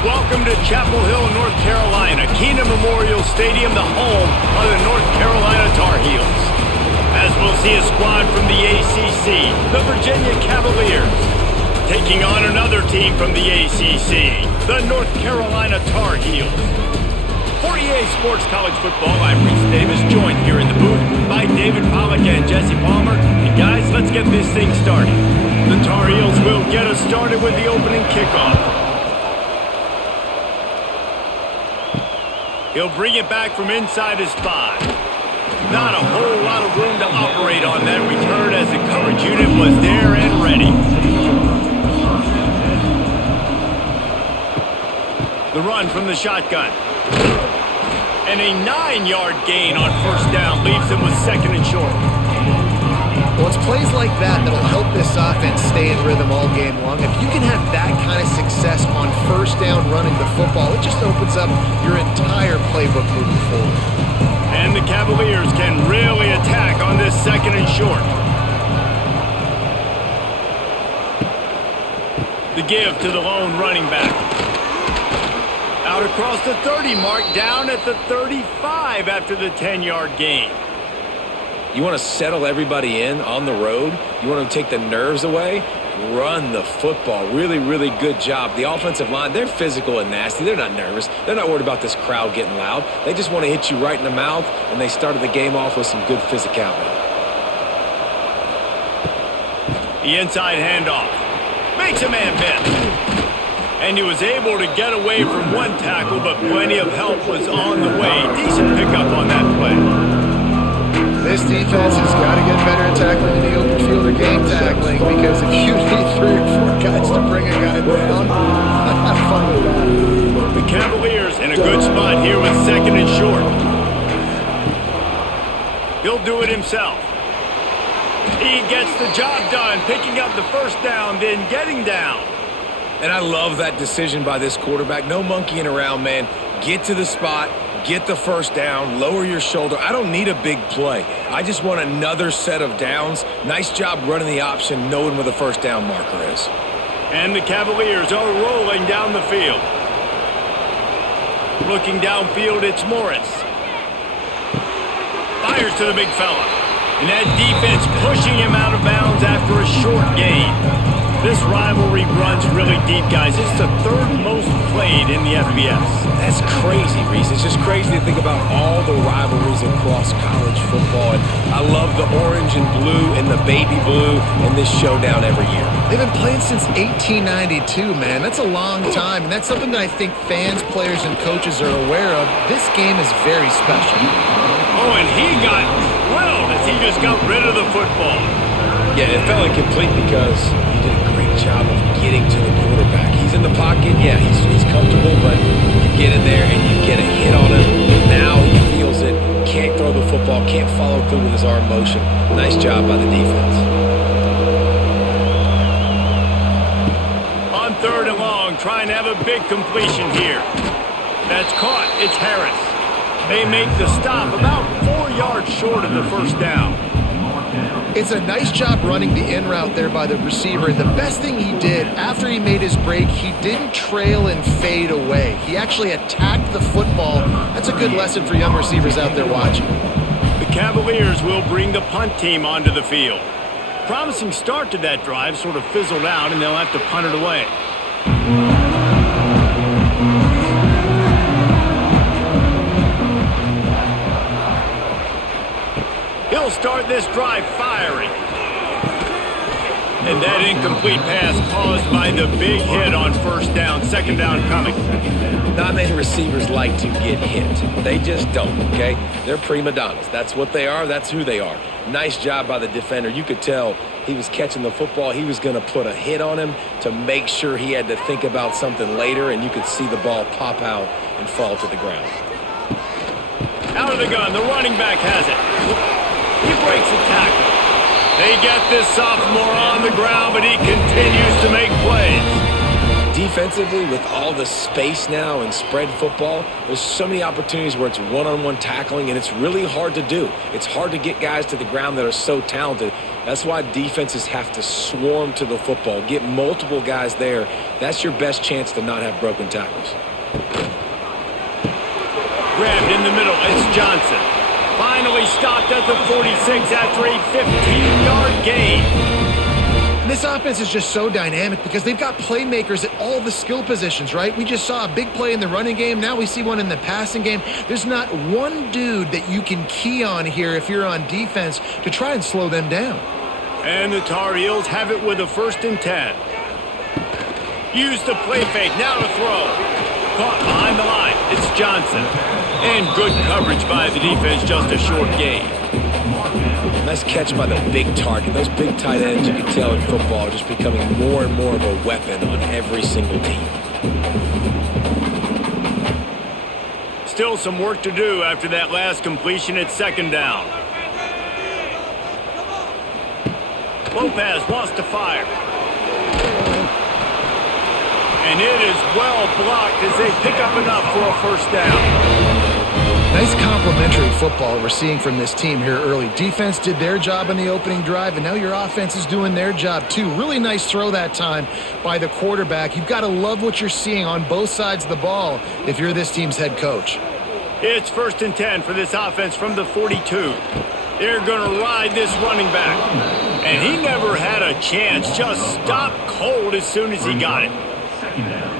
Welcome to Chapel Hill, North Carolina, Keenan Memorial Stadium, the home of the North Carolina Tar Heels. As we'll see a squad from the ACC, the Virginia Cavaliers, taking on another team from the ACC, the North Carolina Tar Heels. For EA Sports College Football, I'm Reese Davis, joined here in the booth by David Pollack and Jesse Palmer. And guys, let's get this thing started. The Tar Heels will get us started with the opening kickoff. He'll bring it back from inside his 5. Not a whole lot of room to operate on that return as the coverage unit was there and ready. The run from the shotgun. And a 9-yard gain on first down leaves him with 2nd and short. Well, it's plays like that that'll help this offense stay in rhythm all game long. If you can have that kind of success on first down running the football, it just opens up your entire playbook moving forward. And the Cavaliers can really attack on this 2nd and short. The give to the lone running back. Out across the 30 mark, down at the 35 after the 10-yard gain. You want to settle everybody in on the road? You want to take the nerves away? Run the football. Really, really good job. The offensive line, they're physical and nasty. They're not nervous. They're not worried about this crowd getting loud. They just want to hit you right in the mouth, and they started the game off with some good physicality. The inside handoff. Makes a man miss. And he was able to get away from one tackle, but plenty of help was on the way. Decent pickup on that play. This defense has got to get better at tackling in the open field or game tackling, because if you need 3 or 4 guys to bring a guy down, have fun with that. The Cavaliers in a good spot here with 2nd and short. He'll do it himself. He gets the job done, picking up the first down, then getting down. And I love that decision by this quarterback. No monkeying around, man. Get to the spot, get the first down, lower your shoulder. I don't need a big play. I just want another set of downs. Nice job running the option, knowing where the first down marker is. And the Cavaliers are rolling down the field. Looking downfield, it's Morris. Fires to the big fella. And that defense pushing him out of bounds after a short gain. This rivalry runs really deep, guys. It's the 3rd most played in the FBS. That's crazy, Reese. It's just crazy to think about all the rivalries across college football. And I love the orange and blue and the baby blue in this showdown every year. They've been playing since 1892, man. That's a long time, and that's something that I think fans, players, and coaches are aware of. This game is very special. Oh, and he got thrilled as he just got rid of the football. Yeah, it felt incomplete because he did a great job of getting to the quarterback. He's in the pocket. Yeah, he's comfortable, but you get in there and you get a hit on him. Now he feels it. Can't throw the football. Can't follow through with his arm motion. Nice job by the defense. On 3rd and long, trying to have a big completion here. That's caught. It's Harris. They make the stop about 4 yards short of the first down. It's a nice job running the in route there by the receiver. And the best thing he did after he made his break, he didn't trail and fade away. He actually attacked the football. That's a good lesson for young receivers out there watching. The Cavaliers will bring the punt team onto the field. Promising start to that drive, sort of fizzled out, and they'll have to punt it away. He'll start this drive firing. And that incomplete pass caused by the big hit on first down. 2nd down coming. Not many receivers like to get hit. They just don't, okay? They're prima donnas. That's what they are. That's who they are. Nice job by the defender. You could tell he was catching the football. He was going to put a hit on him to make sure he had to think about something later, and you could see the ball pop out and fall to the ground. Out of the gun. The running back has it. He breaks a tackle. They get this sophomore on the ground, but he continues to make plays. defensively, with all the space now and spread football, there's so many opportunities where it's one-on-one tackling, and it's really hard to do. It's hard to get guys to the ground that are so talented. That's why defenses have to swarm to the football, get multiple guys there. That's your best chance to not have broken tackles. Grabbed in the middle, it's Johnson. Finally stopped at the 46 after a 15-yard gain. This offense is just so dynamic because they've got playmakers at all the skill positions, right? We just saw a big play in the running game. Now we see one in the passing game. There's not one dude that you can key on here if you're on defense to try and slow them down. And the Tar Heels have it with a 1st and 10. Use the play fake, now to throw. Caught behind the line, it's Johnson. And good coverage by the defense, just a short gain. Nice catch by the big target. Those big tight ends, you can tell in football, are just becoming more and more of a weapon on every single team. Still some work to do after that last completion at 2nd down. Lopez wants to fire. And it is well blocked as they pick up enough for a 1st down. Nice complementary football we're seeing from this team here early. Defense did their job in the opening drive, and now your offense is doing their job too. Really nice throw that time by the quarterback. You've got to love what you're seeing on both sides of the ball if you're this team's head coach. It's 1st and 10 for this offense from the 42. They're going to ride this running back. And he never had a chance, just stopped cold as soon as he got it.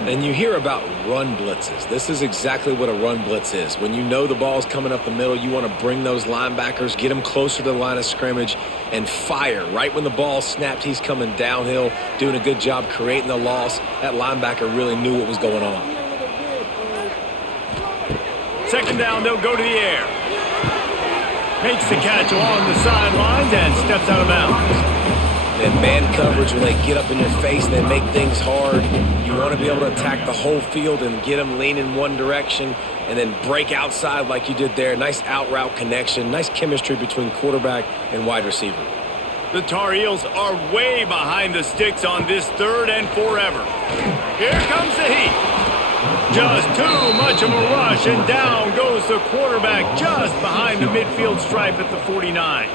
And you hear about run blitzes. This is exactly what a run blitz is. When you know the ball's coming up the middle, you want to bring those linebackers, get them closer to the line of scrimmage, and fire. Right when the ball snapped, he's coming downhill, doing a good job creating the loss. That linebacker really knew what was going on. 2nd down, they'll go to the air. Makes the catch along the sidelines and steps out of bounds. And man coverage, when they get up in your face and they make things hard, you want to be able to attack the whole field and get them leaning one direction and then break outside like you did there. Nice out route connection, nice chemistry between quarterback and wide receiver. The Tar Heels are way behind the sticks on this 3rd and forever. Here comes the heat. Just too much of a rush, and down goes the quarterback just behind the midfield stripe at the 49.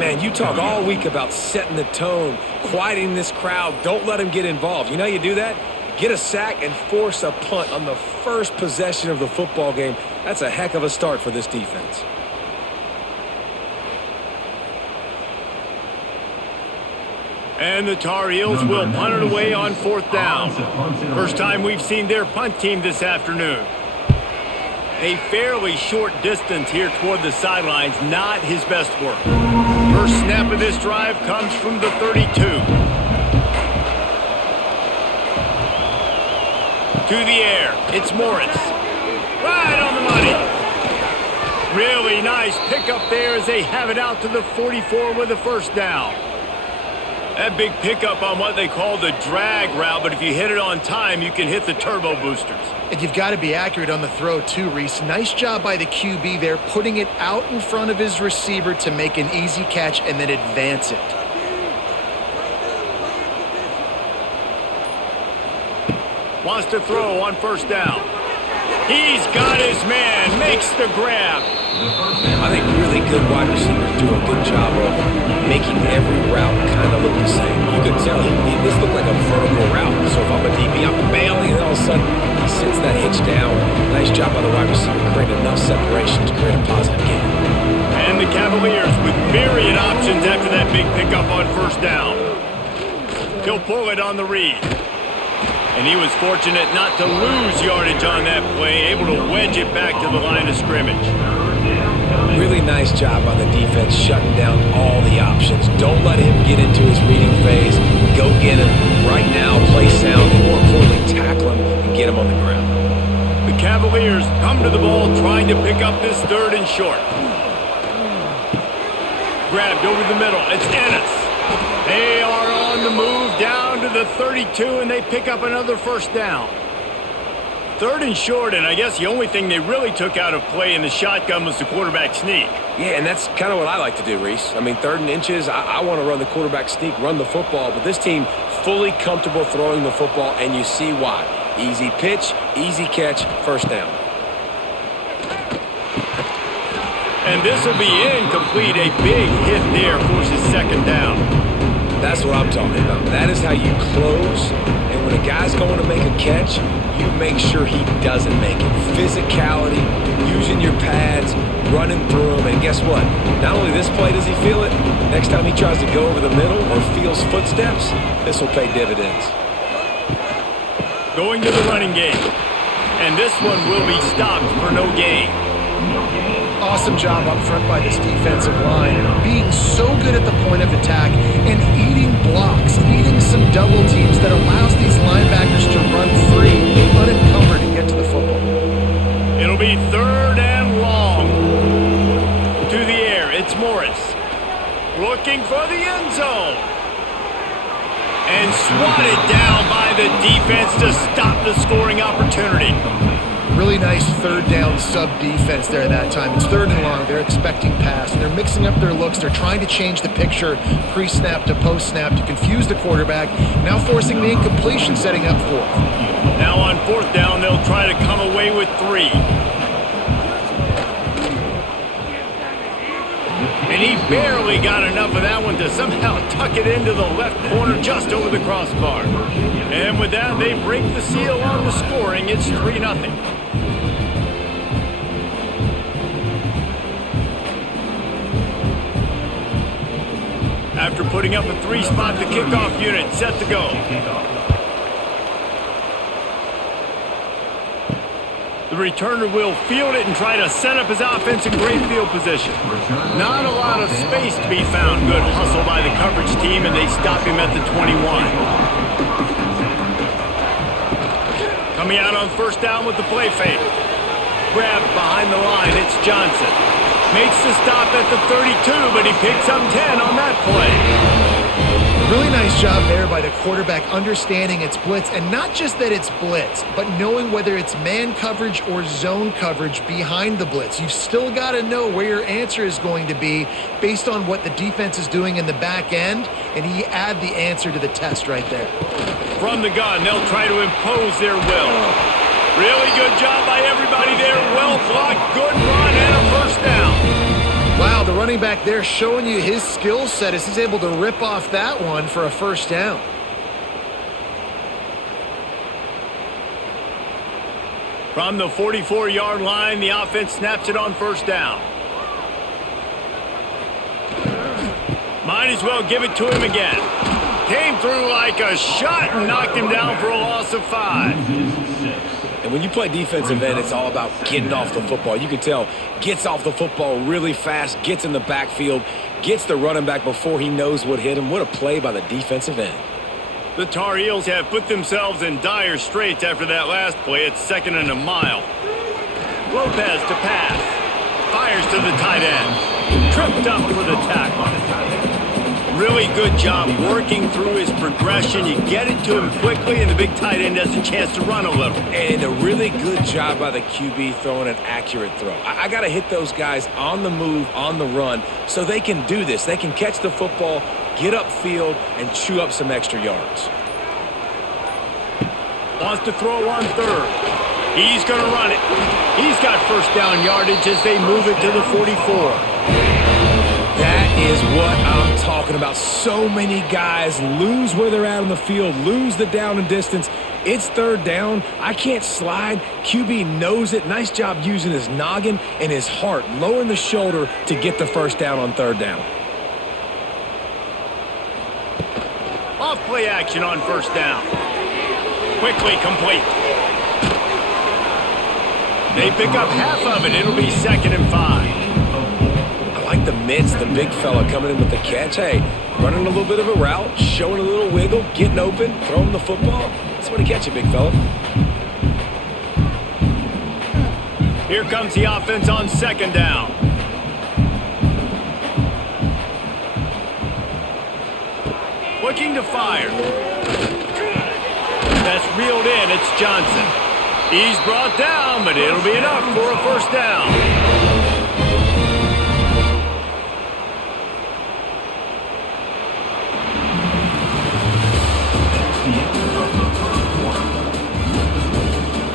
Man, you talk all week about setting the tone, quieting this crowd. Don't let them get involved. You know how you do that? Get a sack and force a punt on the first possession of the football game. That's a heck of a start for this defense. And the Tar Heels will punt it away on 4th down. First time we've seen their punt team this afternoon. A fairly short distance here toward the sidelines, not his best work. First snap of this drive comes from the 32. To the air, it's Morris. Right on the money. Really nice pickup there as they have it out to the 44 with a 1st down. That big pickup on what they call the drag route, but if you hit it on time, you can hit the turbo boosters. And you've got to be accurate on the throw too, Reese. Nice job by the QB there, putting it out in front of his receiver to make an easy catch and then advance it. Wants to throw on 1st down. He's got his man, makes the grab. I think really good wide receivers do a good job of making every route kind of look the same. You could tell this looked like a vertical route. So if I'm a DB, I'm bailing, and all of a sudden he sends that hitch down. Nice job by the wide receiver, creating enough separation to create a positive gain. And the Cavaliers with myriad options after that big pickup on 1st down. He'll pull it on the read. And he was fortunate not to lose yardage on that play, able to wedge it back to the line of scrimmage. Really nice job by the defense shutting down all the options. Don't let him get into his reading phase. Go get him right now, play sound, and more importantly, tackle him and get him on the ground. The Cavaliers come to the ball trying to pick up this 3rd and short. Grabbed over the middle, it's Ennis. They are on the move down to the 32, and they pick up another 1st down. 3rd and short, and I guess the only thing they really took out of play in the shotgun was the quarterback sneak. Yeah, and that's kind of what I like to do, Reese. I mean, 3rd and inches, I want to run the quarterback sneak, run the football, but this team fully comfortable throwing the football, and you see why. Easy pitch, easy catch, first down. And this will be incomplete. A big hit there forces 2nd down. That's what I'm talking about. That is how you close, and when a guy's going to make a catch, you make sure he doesn't make it. Physicality, using your pads, running through them, and guess what? Not only this play does he feel it, next time he tries to go over the middle or feels footsteps, this will pay dividends. Going to the running game, and this one will be stopped for no gain. Awesome job up front by this defensive line, being so good at the point of attack and eating blocks, eating some double teams that allows these linebackers to run free, unencumbered, and get to the football. It'll be 3rd and long. To the air, it's Morris. Looking for the end zone. And swatted down by the defense to stop the scoring opportunity. Really nice 3rd down sub-defense there that time. It's 3rd and long. They're expecting pass, and they're mixing up their looks. They're trying to change the picture pre-snap to post-snap to confuse the quarterback, now forcing the incompletion, setting up 4th. Now on 4th down, they'll try to come away with 3. And he barely got enough of that one to somehow tuck it into the left corner just over the crossbar. And with that, they break the seal on the scoring. It's 3-0. After putting up a 3-spot, the kickoff unit set to go. The returner will field it and try to set up his offense in great field position. Not a lot of space to be found. Good hustle by the coverage team, and they stop him at the 21. Coming out on 1st down with the play fake. Grabbed behind the line, it's Johnson. Makes the stop at the 32, but he picks up 10 on that play. Really nice job there by the quarterback understanding it's blitz, and not just that it's blitz, but knowing whether it's man coverage or zone coverage behind the blitz. You've still got to know where your answer is going to be based on what the defense is doing in the back end, and he add the answer to the test right there. From the gun, they'll try to impose their will. Really good job by everybody there. Well blocked, good run, and a 1st down. Wow, the running back there showing you his skill set as he's able to rip off that one for a 1st down. From the 44-yard line, the offense snaps it on 1st down. Might as well give it to him again. Came through like a shot and knocked him down for a loss of 5. And when you play defensive end, it's all about getting off the football. You can tell, gets off the football really fast, gets in the backfield, gets the running back before he knows what hit him. What a play by the defensive end. The Tar Heels have put themselves in dire straits after that last play. It's 2nd and a mile. Lopez to pass. Fires to the tight end. Tripped up for the tackle. Really good job working through his progression. You get it to him quickly, and the big tight end has a chance to run a little. And a really good job by the QB throwing an accurate throw. I got to hit those guys on the move, on the run, so they can do this. They can catch the football, get upfield, and chew up some extra yards. Wants to throw on 3rd. He's going to run it. He's got 1st down yardage as they move it to the 44. That is what I'm talking about. So many guys lose where they're at on the field, lose the down and distance. It's 3rd down. I can't slide. QB knows it. Nice job using his noggin and his heart, lowering the shoulder to get the 1st down on 3rd down. Off play action on 1st down. Quickly complete. They pick up half of it. It'll be 2nd and 5. Like the mitts, the big fella coming in with the catch. Hey, running a little bit of a route, showing a little wiggle, getting open, throwing the football. That's what he catch you, big fella. Here comes the offense on 2nd down. Looking to fire. That's reeled in. It's Johnson. He's brought down, but it'll be enough for a 1st down.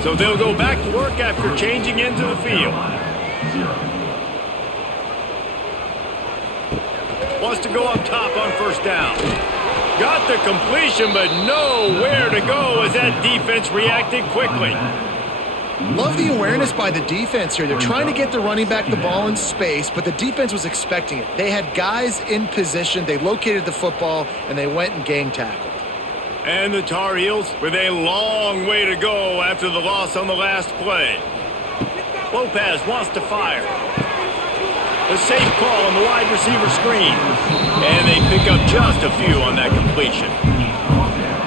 So they'll go back to work after changing into the field. Wants to go up top on first down. Got the completion, but nowhere to go as that defense reacted quickly. Love the awareness by the defense here. They're trying to get the running back the ball in space, but the defense was expecting it. They had guys in position, they located the football, and they went and gang tackled. And the Tar Heels with a long way to go after the loss on the last play. Lopez wants to fire. A safe call on the wide receiver screen. And they pick up just a few on that completion.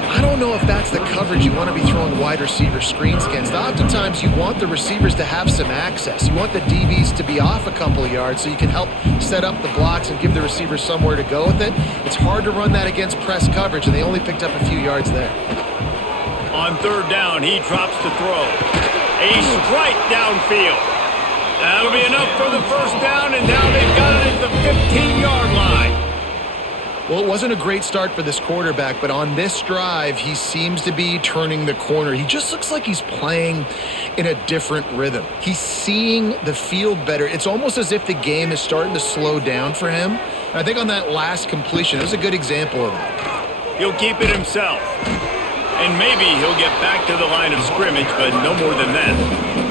I don't know if that's the coverage you want to be throwing wide receiver screens against. Oftentimes, you want the receivers to have some access. You want the DBs to be off a couple of yards so you can help set up the blocks and give the receivers somewhere to go with it. It's hard to run that against press coverage, and they only picked up a few yards there. On third down, he drops to throw. A strike downfield. That'll be enough for the first down, and now they've got it at the 15-yard line. Well, it wasn't a great start for this quarterback, but on this drive, he seems to be turning the corner. He just looks like he's playing in a different rhythm. He's seeing the field better. It's almost as if the game is starting to slow down for him. And I think on that last completion, it was a good example of that. He'll keep it himself. And maybe he'll get back to the line of scrimmage, but no more than that.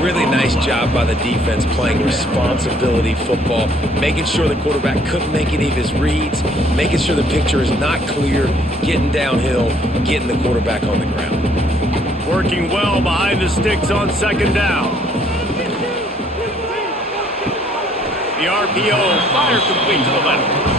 Really nice job by the defense playing responsibility football, making sure the quarterback couldn't make any of his reads, making sure the picture is not clear, getting downhill, getting the quarterback on the ground. Working well behind the sticks on second down. The RPO, fire complete to the left.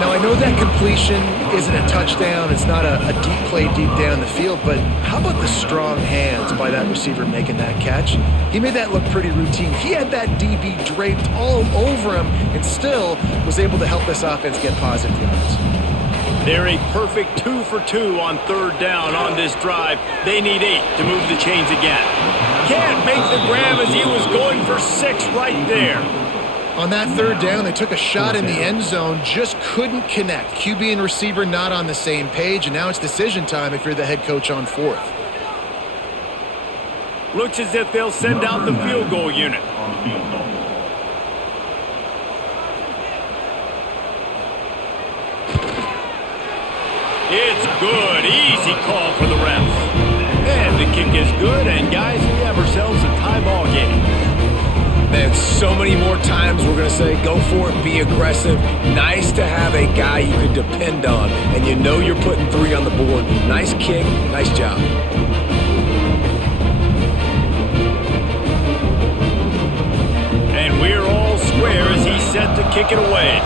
Now, I know that completion isn't a touchdown. It's not a deep play deep down the field, but how about the strong hands by that receiver making that catch? He made that look pretty routine. He had that DB draped all over him and still was able to help this offense get positive yards. They're a perfect 2 for 2 on third down on this drive. They need 8 to move the chains again. Can't make the grab as he was going for 6 right there. On that third down, they took a shot in the end zone, just couldn't connect. QB and receiver not on the same page, and now it's decision time if you're the head coach on fourth. Looks as if they'll send out the field goal unit. It's good. Easy call for the refs. And the kick is good, and guys, we have ourselves a tie ball game. Man, so many more times we're going to say, go for it, be aggressive. Nice to have a guy you can depend on, and you know you're putting 3 on the board. Nice kick, nice job. And we're all square as he's set to kick it away.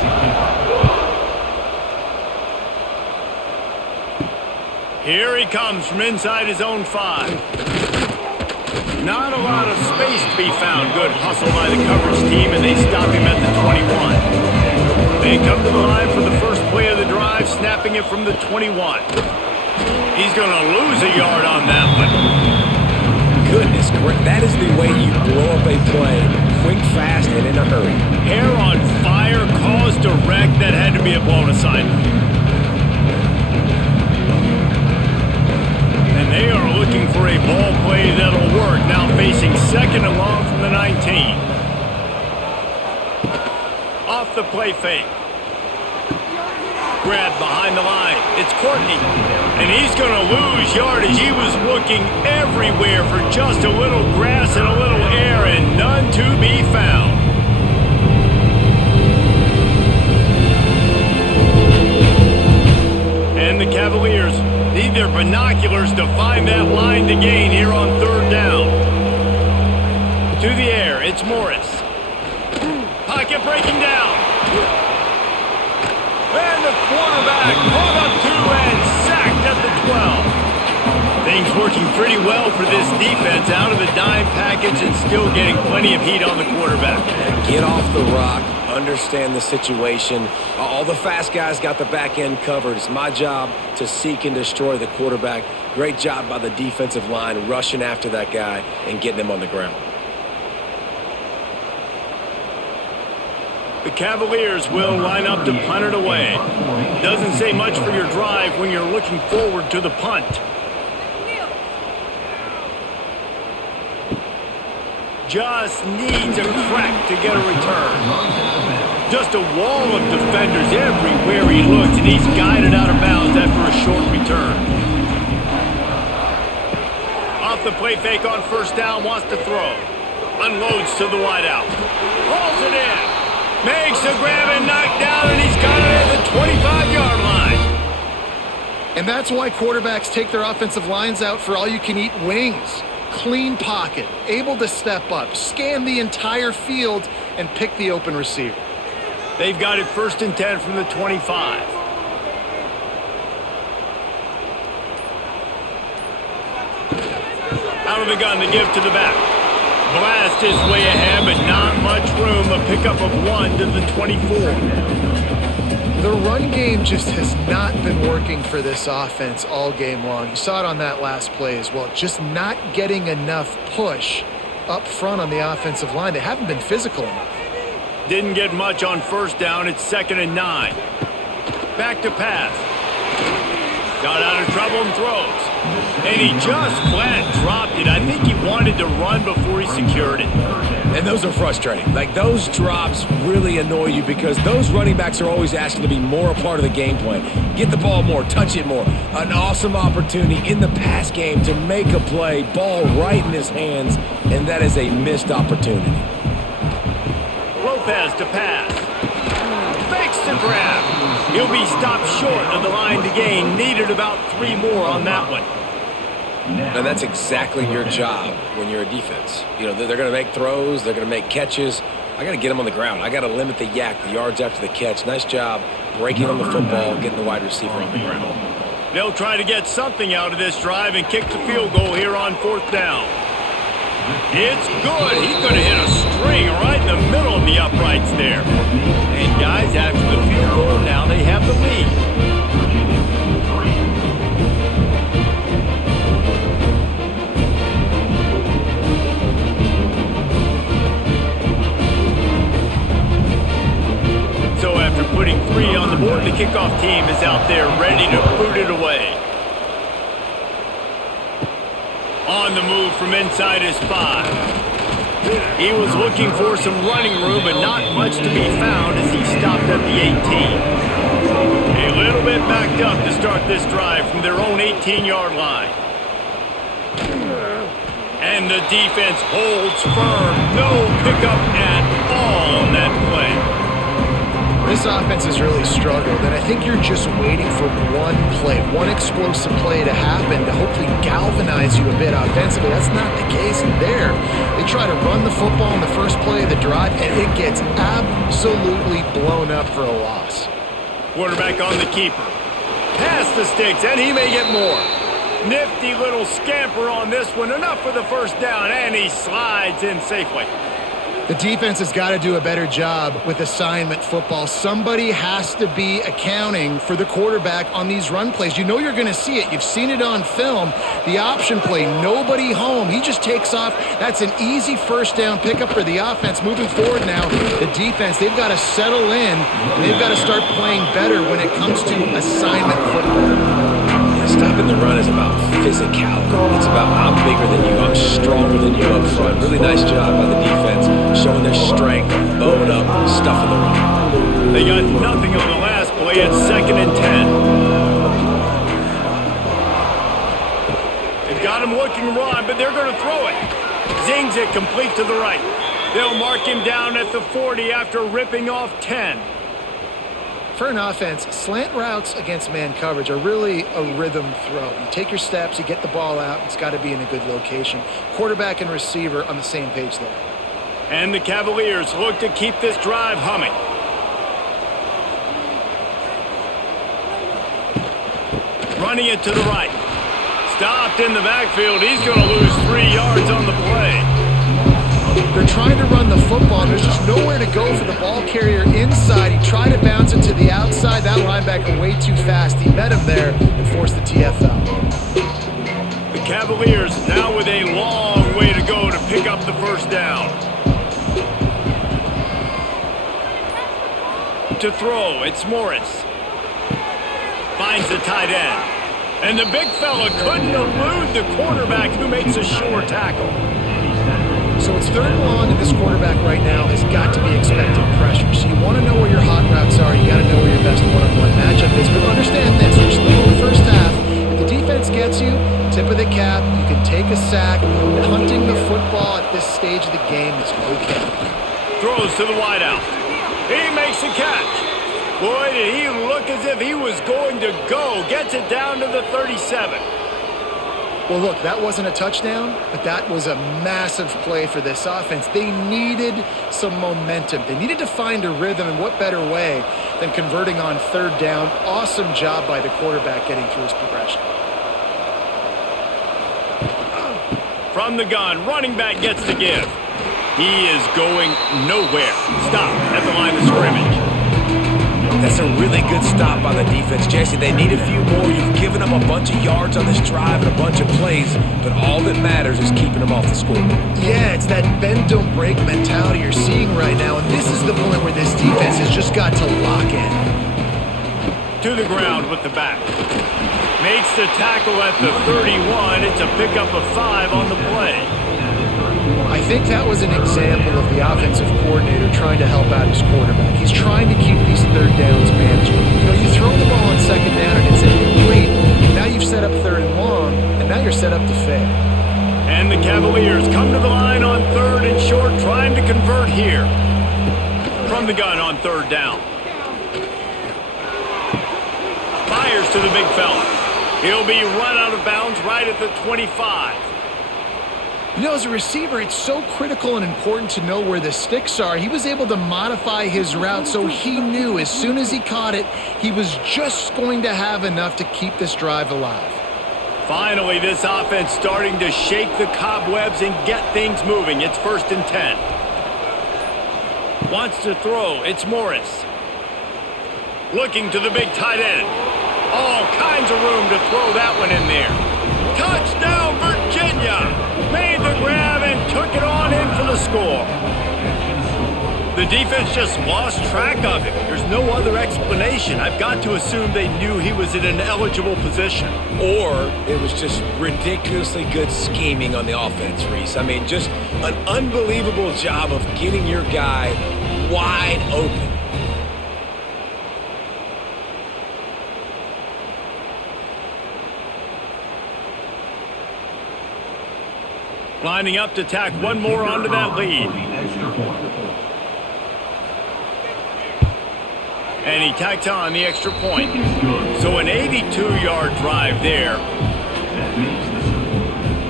Here he comes from inside his own 5. Not a lot of space to be found. Good hustle by the coverage team, and they stop him at the 21. They come to the line for the first play of the drive, snapping it from the 21. He's going to lose a yard on that one. Goodness, that is the way you blow up a play. Quick, fast, and in a hurry. Hair on fire, cause direct. That had to be a blown assignment. And they are looking for a ball play that'll work. Now facing second and long from the 19. Off the play fake. Grab behind the line. It's Courtney. And he's going to lose yardage. He was looking everywhere for just a little grass and a little air, and none to be found. And the Cavaliers need their binoculars to find that line to gain here on third down. To the air, it's Morris. Pocket breaking down. And the quarterback caught up to and sacked at the 12. Things working pretty well for this defense, out of the dime package and still getting plenty of heat on the quarterback. Get off the rock, understand the situation. All the fast guys got the back end covered. It's my job to seek and destroy the quarterback. Great job by the defensive line, rushing after that guy and getting him on the ground. The Cavaliers will line up to punt it away. Doesn't say much for your drive when you're looking forward to the punt. just needs a crack to get a return. Just a wall of defenders everywhere he looks, and he's guided out of bounds after a short return. Off the play fake on first down, wants to throw. Unloads to the wideout. Rolls it in. Makes the grab and knock down, and he's got it at the 25-yard line. And that's why quarterbacks take their offensive lines out for all-you-can-eat wings. Clean pocket, able to step up, scan the entire field, and pick the open receiver. They've got it 1st and 10 from the 25. Out of the gun to give to the back. Blast his way ahead, but not much room. A pickup of 1 to the 24. The run game just has not been working for this offense all game long. You saw it on that last play as well. Just not getting enough push up front on the offensive line. They haven't been physical enough. Didn't get much on first down. It's 2nd and 9. Back to pass. Got out of trouble and throws. And he just flat dropped it. I think he wanted to run before he secured it. And those are frustrating. Like, those drops really annoy you because those running backs are always asking to be more a part of the game plan. Get the ball more, touch it more. An awesome opportunity in the pass game to make a play, ball right in his hands, and that is a missed opportunity. Lopez to pass. Fakes to grab. He'll be stopped short of the line to gain. Needed about 3 more on that one. And that's exactly your job when you're a defense. You know, they're going to make throws. They're going to make catches. I got to get them on the ground. I got to limit the yak, the yards after the catch. Nice job breaking on the football, getting the wide receiver on the ground. They'll try to get something out of this drive and kick the field goal here on 4th down. It's good. He's going to hit a string right in the middle of the uprights there. And guys, after the field goal, now they have the lead. So after putting 3 on the board, the kickoff team is out there ready to boot it away. On the move from inside his 5. He was looking for some running room, but not much to be found as he stopped at the 18. A little bit backed up to start this drive from their own 18-yard line. And the defense holds firm. No pickup at all on that play. This offense has really struggled, and I think you're just waiting for one play, one explosive play to happen to hopefully galvanize you a bit offensively. That's not the case there. They try to run the football in the first play of the drive, and it gets absolutely blown up for a loss. Quarterback on the keeper. Pass the sticks, and he may get more. Nifty little scamper on this one. Enough for the first down, and he slides in safely. The defense has got to do a better job with assignment football. Somebody has to be accounting for the quarterback on these run plays. You know you're going to see it. You've seen it on film. The option play, nobody home. He just takes off. That's an easy first down pickup for the offense. Moving forward now, the defense, they've got to settle in, and they've got to start playing better when it comes to assignment football. Stopping the run is about physicality. It's about I'm bigger than you, I'm stronger than you up front. Really nice job by the defense, showing their strength, bowing up, stuffing the run. They got nothing on the last play. It's 2nd and 10. They've got him looking run, but they're going to throw it. Zings it complete to the right. They'll mark him down at the 40 after ripping off 10. For an offense, slant routes against man coverage are really a rhythm throw. You take your steps, you get the ball out, it's got to be in a good location. Quarterback and receiver on the same page there. And the Cavaliers look to keep this drive humming. Running it to the right. Stopped in the backfield. He's going to lose 3 yards on the play. They're trying to run the football. There's just nowhere to go for the ball carrier inside. He tried to bounce it to the outside. That linebacker way too fast. He met him there and forced the TFL. The Cavaliers now with a long way to go to pick up the first down. To throw, it's Morris. Finds the tight end. And the big fella couldn't elude the quarterback who makes a sure tackle. So it's third and long, and this quarterback right now has got to be expecting pressure. So you want to know where your hot routes are. You got to know where your best one-on-one matchup is. But understand this, we're still in the first half. If the defense gets you, tip of the cap, you can take a sack. Punting the football at this stage of the game is okay. Throws to the wideout. He makes the catch. Boy, did he look as if he was going to go. Gets it down to the 37. Well, look, that wasn't a touchdown, but that was a massive play for this offense. They needed some momentum. They needed to find a rhythm, and what better way than converting on third down. Awesome job by the quarterback getting through his progression. From the gun, running back gets the give. He is going nowhere. Stop at the line of scrimmage. That's a really good stop by the defense, Jesse. They need a few more. You've given them a bunch of yards on this drive and a bunch of plays, but all that matters is keeping them off the scoreboard. Yeah, it's that bend, don't break mentality you're seeing right now, and this is the point where this defense has just got to lock in. To the ground with the back. Makes the tackle at the 31. It's a pickup of 5 on the play. I think that was an example of the offensive coordinator trying to help out his quarterback. He's trying to keep these third downs manageable. You know, you throw the ball on second down and it's incomplete. Now you've set up third and long, and now you're set up to fail. And the Cavaliers come to the line on third and short, trying to convert here. From the gun on third down. Fires to the big fella. He'll be run out of bounds right at the 25. You know, as a receiver, it's so critical and important to know where the sticks are. He was able to modify his route so he knew as soon as he caught it, he was just going to have enough to keep this drive alive. Finally, this offense starting to shake the cobwebs and get things moving. It's 1st and 10. Wants to throw. It's Morris. Looking to the big tight end. All kinds of room to throw that one in there. Touchdown, Virginia! Made the grab and took it on in for the score. The defense just lost track of him. There's no other explanation. I've got to assume they knew he was in an eligible position. Or it was just ridiculously good scheming on the offense, Reese. I mean, just an unbelievable job of getting your guy wide open. Lining up to tack one more onto that lead. And he tacks on the extra point. So an 82-yard drive there. That makes the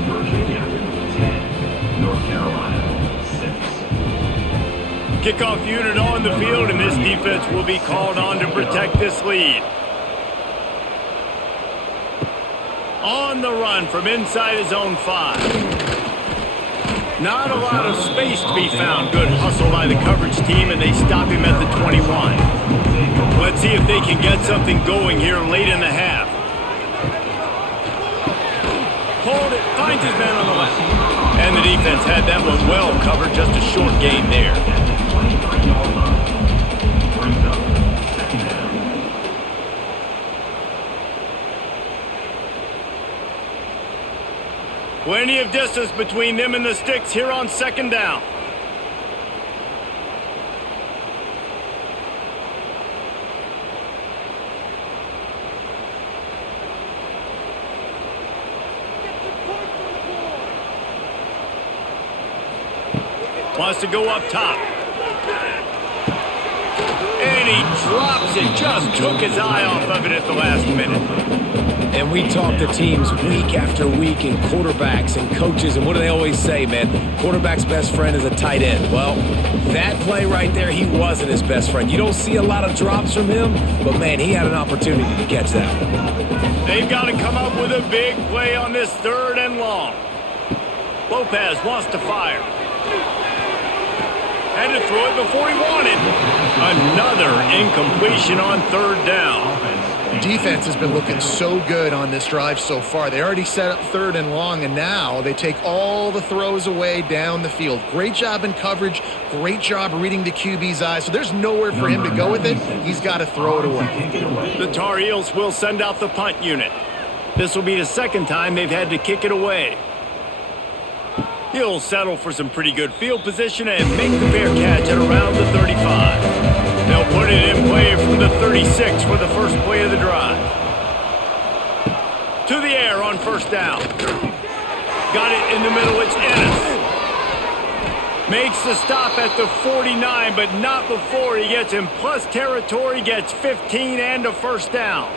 score Virginia 10, North Carolina 6. Kickoff unit on the field, and this defense will be called on to protect this lead. On the run from inside his own 5. Not a lot of space to be found. Good hustle by the coverage team, and they stop him at the 21. Let's see if they can get something going here late in the half. Hold it, finds his man on the left. And the defense had that one well covered, just a short gain there. Plenty of distance between them and the sticks here on 2nd down. Wants to go up top. And he drops it. Just took his eye off of it at the last minute. And we talk to teams week after week and quarterbacks and coaches, and what do they always say, man? Quarterback's best friend is a tight end. Well, that play right there, he wasn't his best friend. You don't see a lot of drops from him, but, man, he had an opportunity to catch that one. They've got to come up with a big play on this 3rd and long. Lopez wants to fire. Had to throw it before he wanted. Another incompletion on 3rd down. Defense has been looking so good on this drive so far. They already set up 3rd and long, and now they take all the throws away down the field. Great job in coverage. Great job reading the QB's eyes. So there's nowhere for him to go with it. He's got to throw it away. The Tar Heels will send out the punt unit. This will be the 2nd time they've had to kick it away. He'll settle for some pretty good field position and make the fair catch at around the 35. They'll put it in play from the 36 for the first play of the drive. To the air on first down. Got it in the middle, it's Ennis. Makes the stop at the 49, but not before he gets in plus territory, gets 15 and a first down.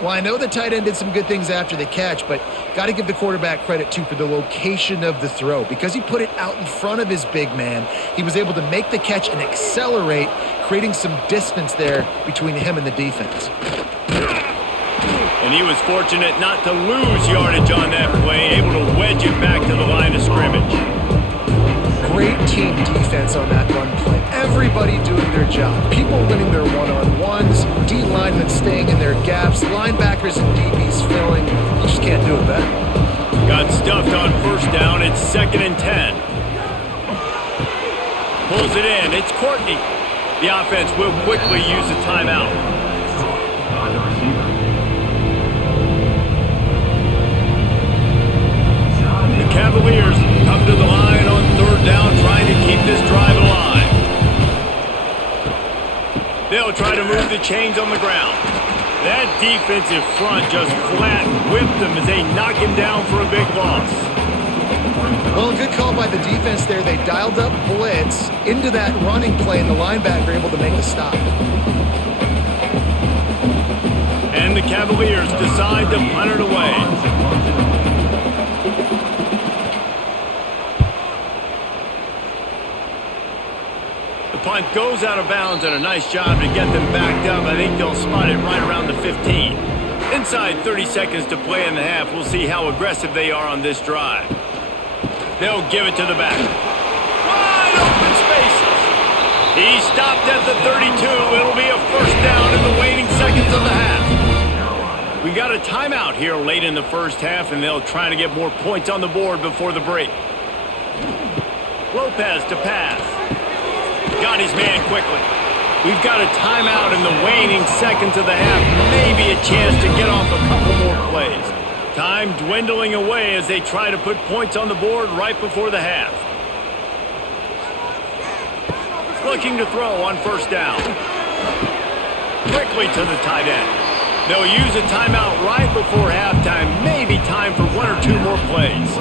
Well, I know the tight end did some good things after the catch, but got to give the quarterback credit, too, for the location of the throw. Because he put it out in front of his big man, he was able to make the catch and accelerate, creating some distance there between him and the defense. And he was fortunate not to lose yardage on that play, able to wedge it back to the line of scrimmage. Great team defense on that run play. Everybody doing their job. People winning their one-on-ones, D linemen staying in their gaps, linebackers and DBs filling. You just can't do it better. Got stuffed on first down. It's 2nd and 10. Pulls it in. It's Courtney. The offense will quickly use a timeout. By the receiver. The Cavaliers come to the line on 3rd down, trying to keep this drive alive. They'll try to move the chains on the ground. That defensive front just flat whipped them as they knock him down for a big loss. Well, a good call by the defense there. They dialed up blitz into that running play, and the linebacker able to make the stop. And the Cavaliers decide to punt it away. Punt goes out of bounds, and a nice job to get them backed up. I think they'll spot it right around the 15. Inside 30 seconds to play in the half. We'll see how aggressive they are on this drive. They'll give it to the back. Wide open spaces. He stopped at the 32. It'll be a first down in the waning seconds of the half. We've got a timeout here late in the first half, and they'll try to get more points on the board before the break. Lopez to pass. Got his man quickly. We've got a timeout in the waning seconds of the half. Maybe a chance to get off a couple more plays. Time dwindling away as they try to put points on the board right before the half. Looking to throw on first down. Quickly to the tight end. They'll use a timeout right before halftime. Maybe time for 1 or 2 more plays.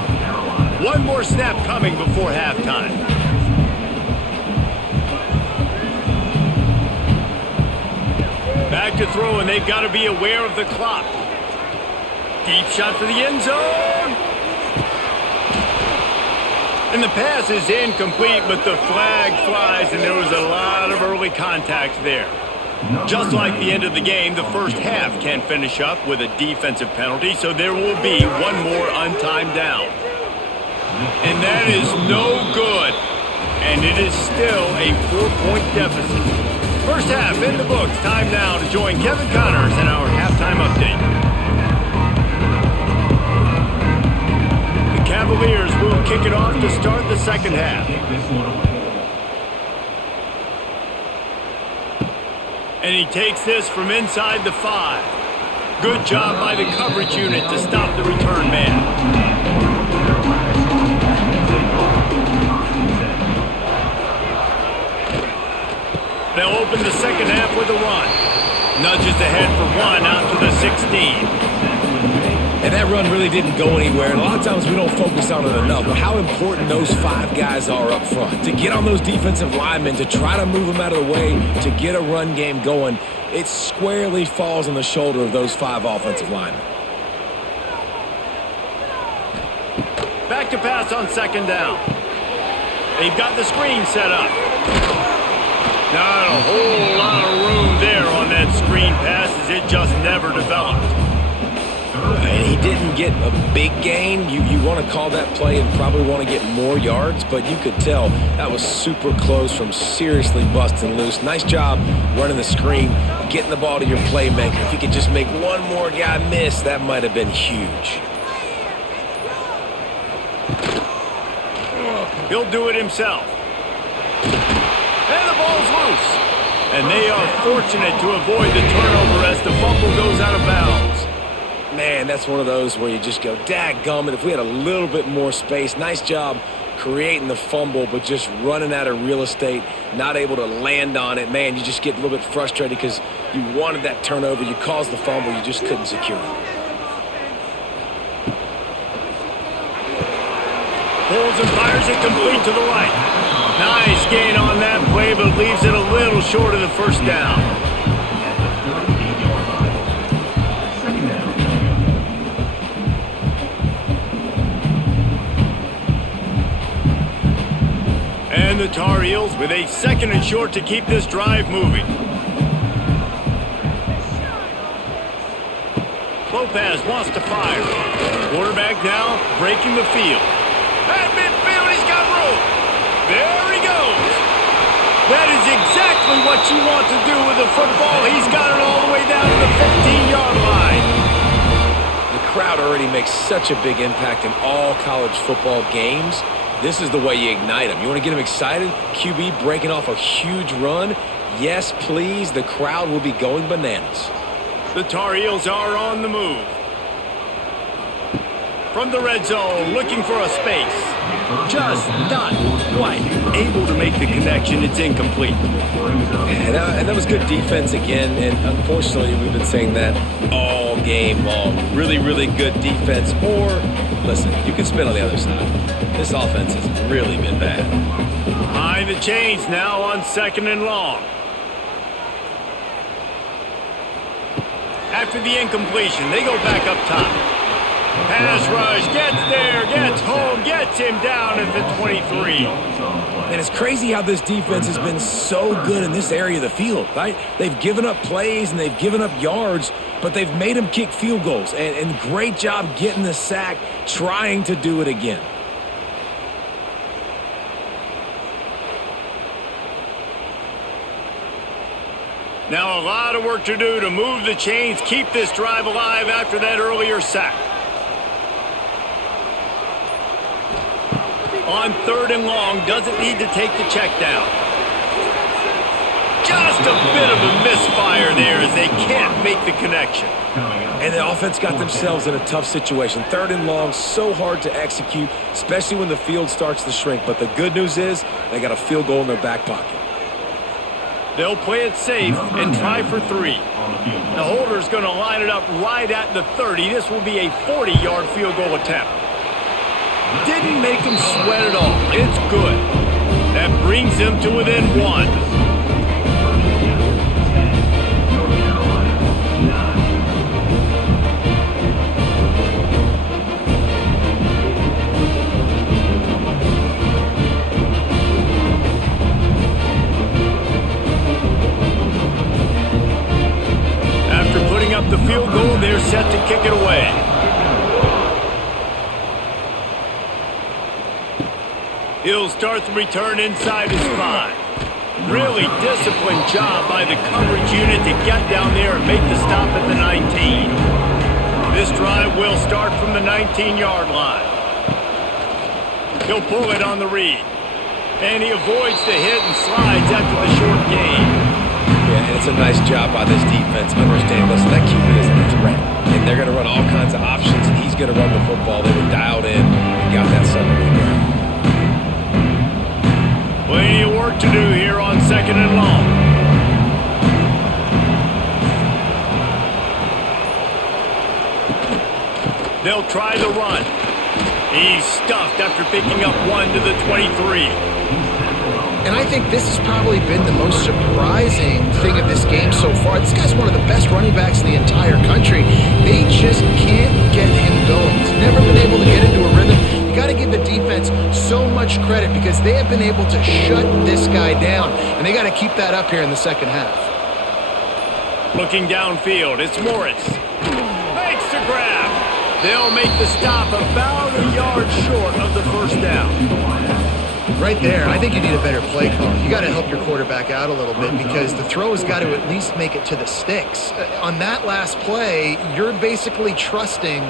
One more snap coming before halftime. Back to throw, and they've got to be aware of the clock. Deep shot for the end zone. And the pass is incomplete, but the flag flies, and there was a lot of early contact there. Just like the end of the game, the first half can finish up with a defensive penalty, so there will be one more untimed down. And that is no good. And it is still a 4-point deficit. First half in the books. Time now to join Kevin Connors in our halftime update. The Cavaliers will kick it off to start the second half. And he takes this from inside the 5. Good job by the coverage unit to stop the return man. They'll open the second half with a run. Nudges ahead for 1 out to the 16. And that run really didn't go anywhere. And a lot of times we don't focus on it enough. But how important those 5 guys are up front. To get on those defensive linemen, to try to move them out of the way, to get a run game going, it squarely falls on the shoulder of those 5 offensive linemen. Back to pass on second down. They've got the screen set up. Not a whole lot of room there on that screen pass as it just never developed. And he didn't get a big gain. You want to call that play and probably want to get more yards, but you could tell that was super close from seriously busting loose. Nice job running the screen, getting the ball to your playmaker. If you could just make one more guy miss, that might have been huge. He'll do it himself. And the ball's loose. And they are fortunate to avoid the turnover as the fumble goes out of bounds. Man, that's one of those where you just go, dadgummit, if we had a little bit more space. Nice job creating the fumble, but just running out of real estate, not able to land on it. Man, you just get a little bit frustrated because you wanted that turnover. You caused the fumble. You just couldn't secure it. Pulls and fires it complete to the right. Nice gain on that play, but leaves it a little short of the first down. And the Tar Heels with a 2nd and short to keep this drive moving. Lopez wants to fire. Quarterback now breaking the field. At midfield, he's got room. There he goes. That is exactly what you want to do with the football. He's got it all the way down to the 15-yard line. The crowd already makes such a big impact in all college football games. This is the way you ignite them. You want to get them excited? QB breaking off a huge run? Yes, please. The crowd will be going bananas. The Tar Heels are on the move. From the red zone, looking for a space. Just not quite able to make the connection. It's incomplete. And that was good defense again, and unfortunately, we've been saying that all game long. Really, really good defense. Or, listen, you can spin on the other side. This offense has really been bad. Behind the chains now on 2nd and long. After the incompletion, they go back up top. Pass rush, gets there, gets home, gets him down at the 23. And it's crazy how this defense has been so good in this area of the field, right? They've given up plays and they've given up yards, but they've made them kick field goals. And great job getting the sack, trying to do it again. Now a lot of work to do to move the chains, keep this drive alive after that earlier sack. On 3rd and long, doesn't need to take the check down. Just a bit of a misfire there as they can't make the connection. And the offense got themselves in a tough situation. 3rd and long, so hard to execute, especially when the field starts to shrink. But the good news is they got a field goal in their back pocket. They'll play it safe and try for 3. The holder's going to line it up right at the 30. This will be a 40-yard field goal attempt. Didn't make him sweat at all. It's good. That brings him to within 1. After putting up the field goal, they're set to kick it away. He'll start the return inside his 5. Really disciplined job by the coverage unit to get down there and make the stop at the 19. This drive will start from the 19-yard line. He'll pull it on the read. And he avoids the hit and slides after the short gain. Yeah, and it's a nice job by this defense. Understand, listen, that QB is a threat. And they're going to run all kinds of options, and he's going to run the football. They were dialed in and got that sucker to the ground. Plenty of work to do here on 2nd and long. They'll try the run. He's stuffed after picking up 1 to the 23. And I think this has probably been the most surprising thing of this game so far. This guy's one of the best running backs in the entire country. They just can't get him going. He's never been able to get into a rhythm. You got to give the defense so much credit because they have been able to shut this guy down, and they got to keep that up here in the second half. Looking downfield, it's Morris. Makes the grab. They'll make the stop about a yard short of the first down. Right there, I think you need a better play call. You got to help your quarterback out a little bit because the throw has got to at least make it to the sticks. On that last play, you're basically trusting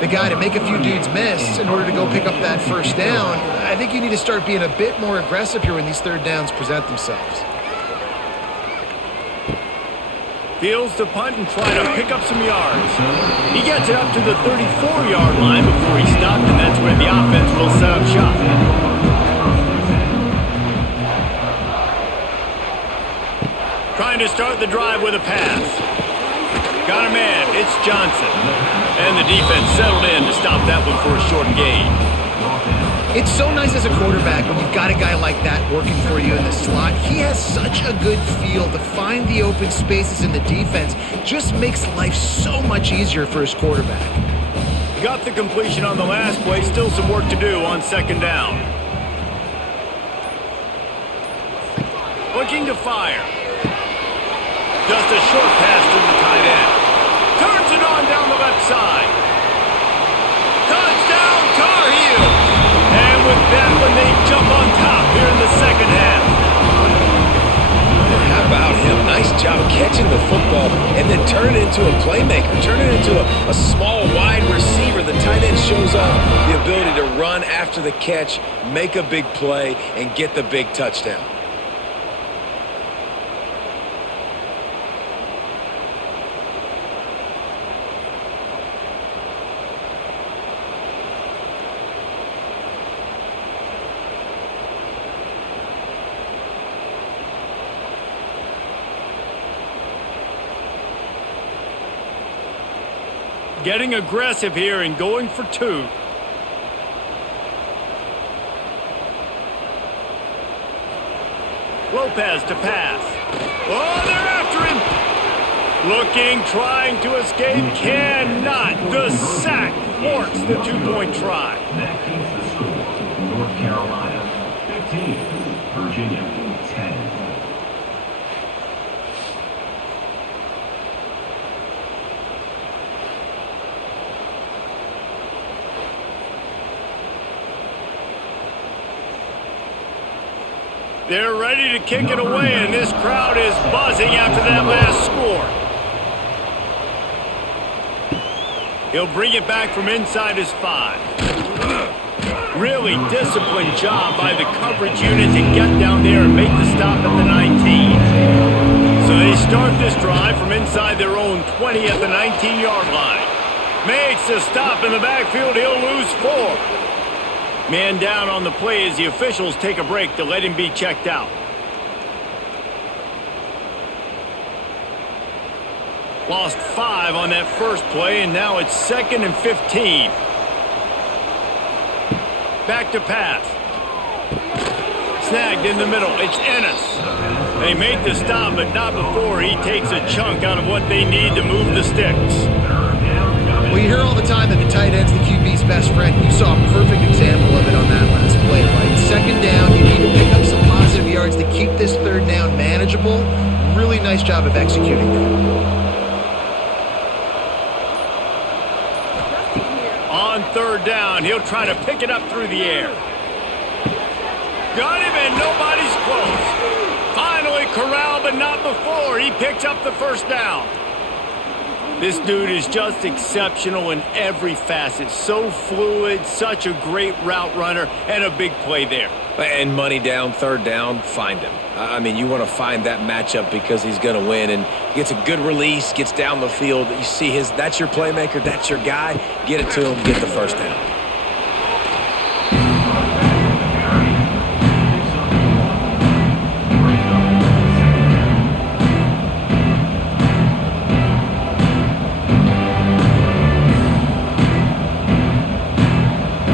the guy to make a few dudes miss in order to go pick up that first down. I think you need to start being a bit more aggressive here when these 3rd downs present themselves. Fields to punt and try to pick up some yards. He gets it up to the 34-yard line before he stopped, and that's where the offense will set up shop. Trying to start the drive with a pass. Got a man. It's Johnson. And the defense settled in to stop that one for a short gain. It's so nice as a quarterback when you've got a guy like that working for you in the slot. He has such a good feel to find the open spaces in the defense. Just makes life so much easier for his quarterback. Got the completion on the last play. Still some work to do on second down. Looking to fire. Just a short pass to the tight end. Turns it on down the left side. Touchdown, Tar Heels! And with that one, they jump on top here in the second half. How about him? Nice job catching the football and then turn it into a playmaker. Turn it into a small, wide receiver. The tight end shows off the ability to run after the catch, make a big play, and get the big touchdown. Getting aggressive here and going for two. Lopez to pass. Oh, they're after him. Looking, trying to escape, cannot. The sack forks the two-point try. That keeps the score. North Carolina 15, Virginia 10. They're ready to kick it away, and this crowd is buzzing after that last score. He'll bring it back from inside his 5. Really disciplined job by the coverage unit to get down there and make the stop at the 19. So they start this drive from inside their own 20 at the 19-yard line. Makes a stop in the backfield. He'll lose 4. Man down on the play as the officials take a break to let him be checked out. Lost 5 on that first play, and now it's 2nd and 15. Back to pass. Snagged in the middle. It's Ennis. They make the stop, but not before he takes a chunk out of what they need to move the sticks. Well, you hear all the time that the tight end's the QB's best friend. You saw a perfect example of it on that last play, right? Second down, you need to pick up some positive yards to keep this third down manageable. Really nice job of executing. On third down, he'll try to pick it up through the air. Got him, and nobody's close. Finally corralled, but not before. He picks up the first down. This dude is just exceptional in every facet. So fluid, such a great route runner, and a big play there. And money down, third down, find him. I mean, you want to find that matchup because he's going to win. And he gets a good release, gets down the field. You see that's your playmaker, that's your guy. Get it to him, get the first down.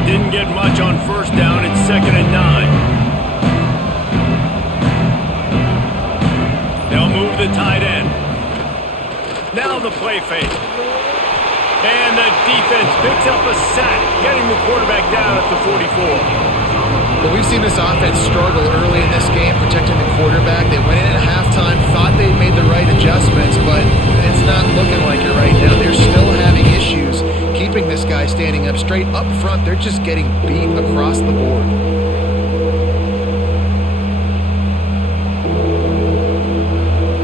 Didn't get much on first down. It's 2nd and 9. They'll move the tight end. Now the play fake. And the defense picks up a sack, getting the quarterback down at the 44. But we've seen this offense struggle early in this game, protecting the quarterback. They went in at halftime, thought they made the right adjustments, but it's not looking like it right now. They're still having issues keeping this guy standing up straight up front. They're just getting beat across the board.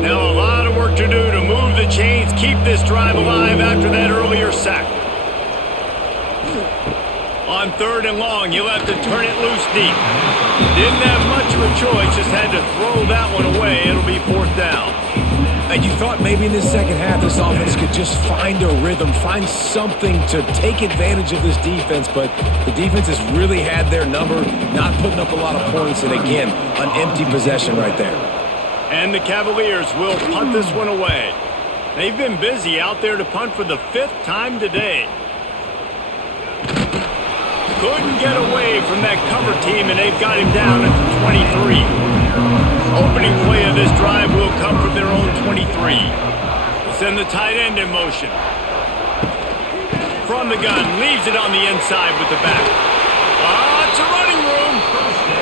Now a lot of work to do to move the chains, keep this drive alive after that earlier sack. On third and long, you'll have to turn it loose deep. Didn't have much of a choice, just had to throw that one away. It'll be 4th down. And you thought maybe in the second half this offense could just find a rhythm, find something to take advantage of this defense, but the defense has really had their number, not putting up a lot of points, and again, an empty possession right there. And the Cavaliers will punt this one away. They've been busy out there to punt for the 5th time today. Couldn't get away from that cover team, and they've got him down at the 23. Opening play of this drive will come from their own 23. We'll send the tight end in motion. From the gun, leaves it on the inside with the back. It's a running room.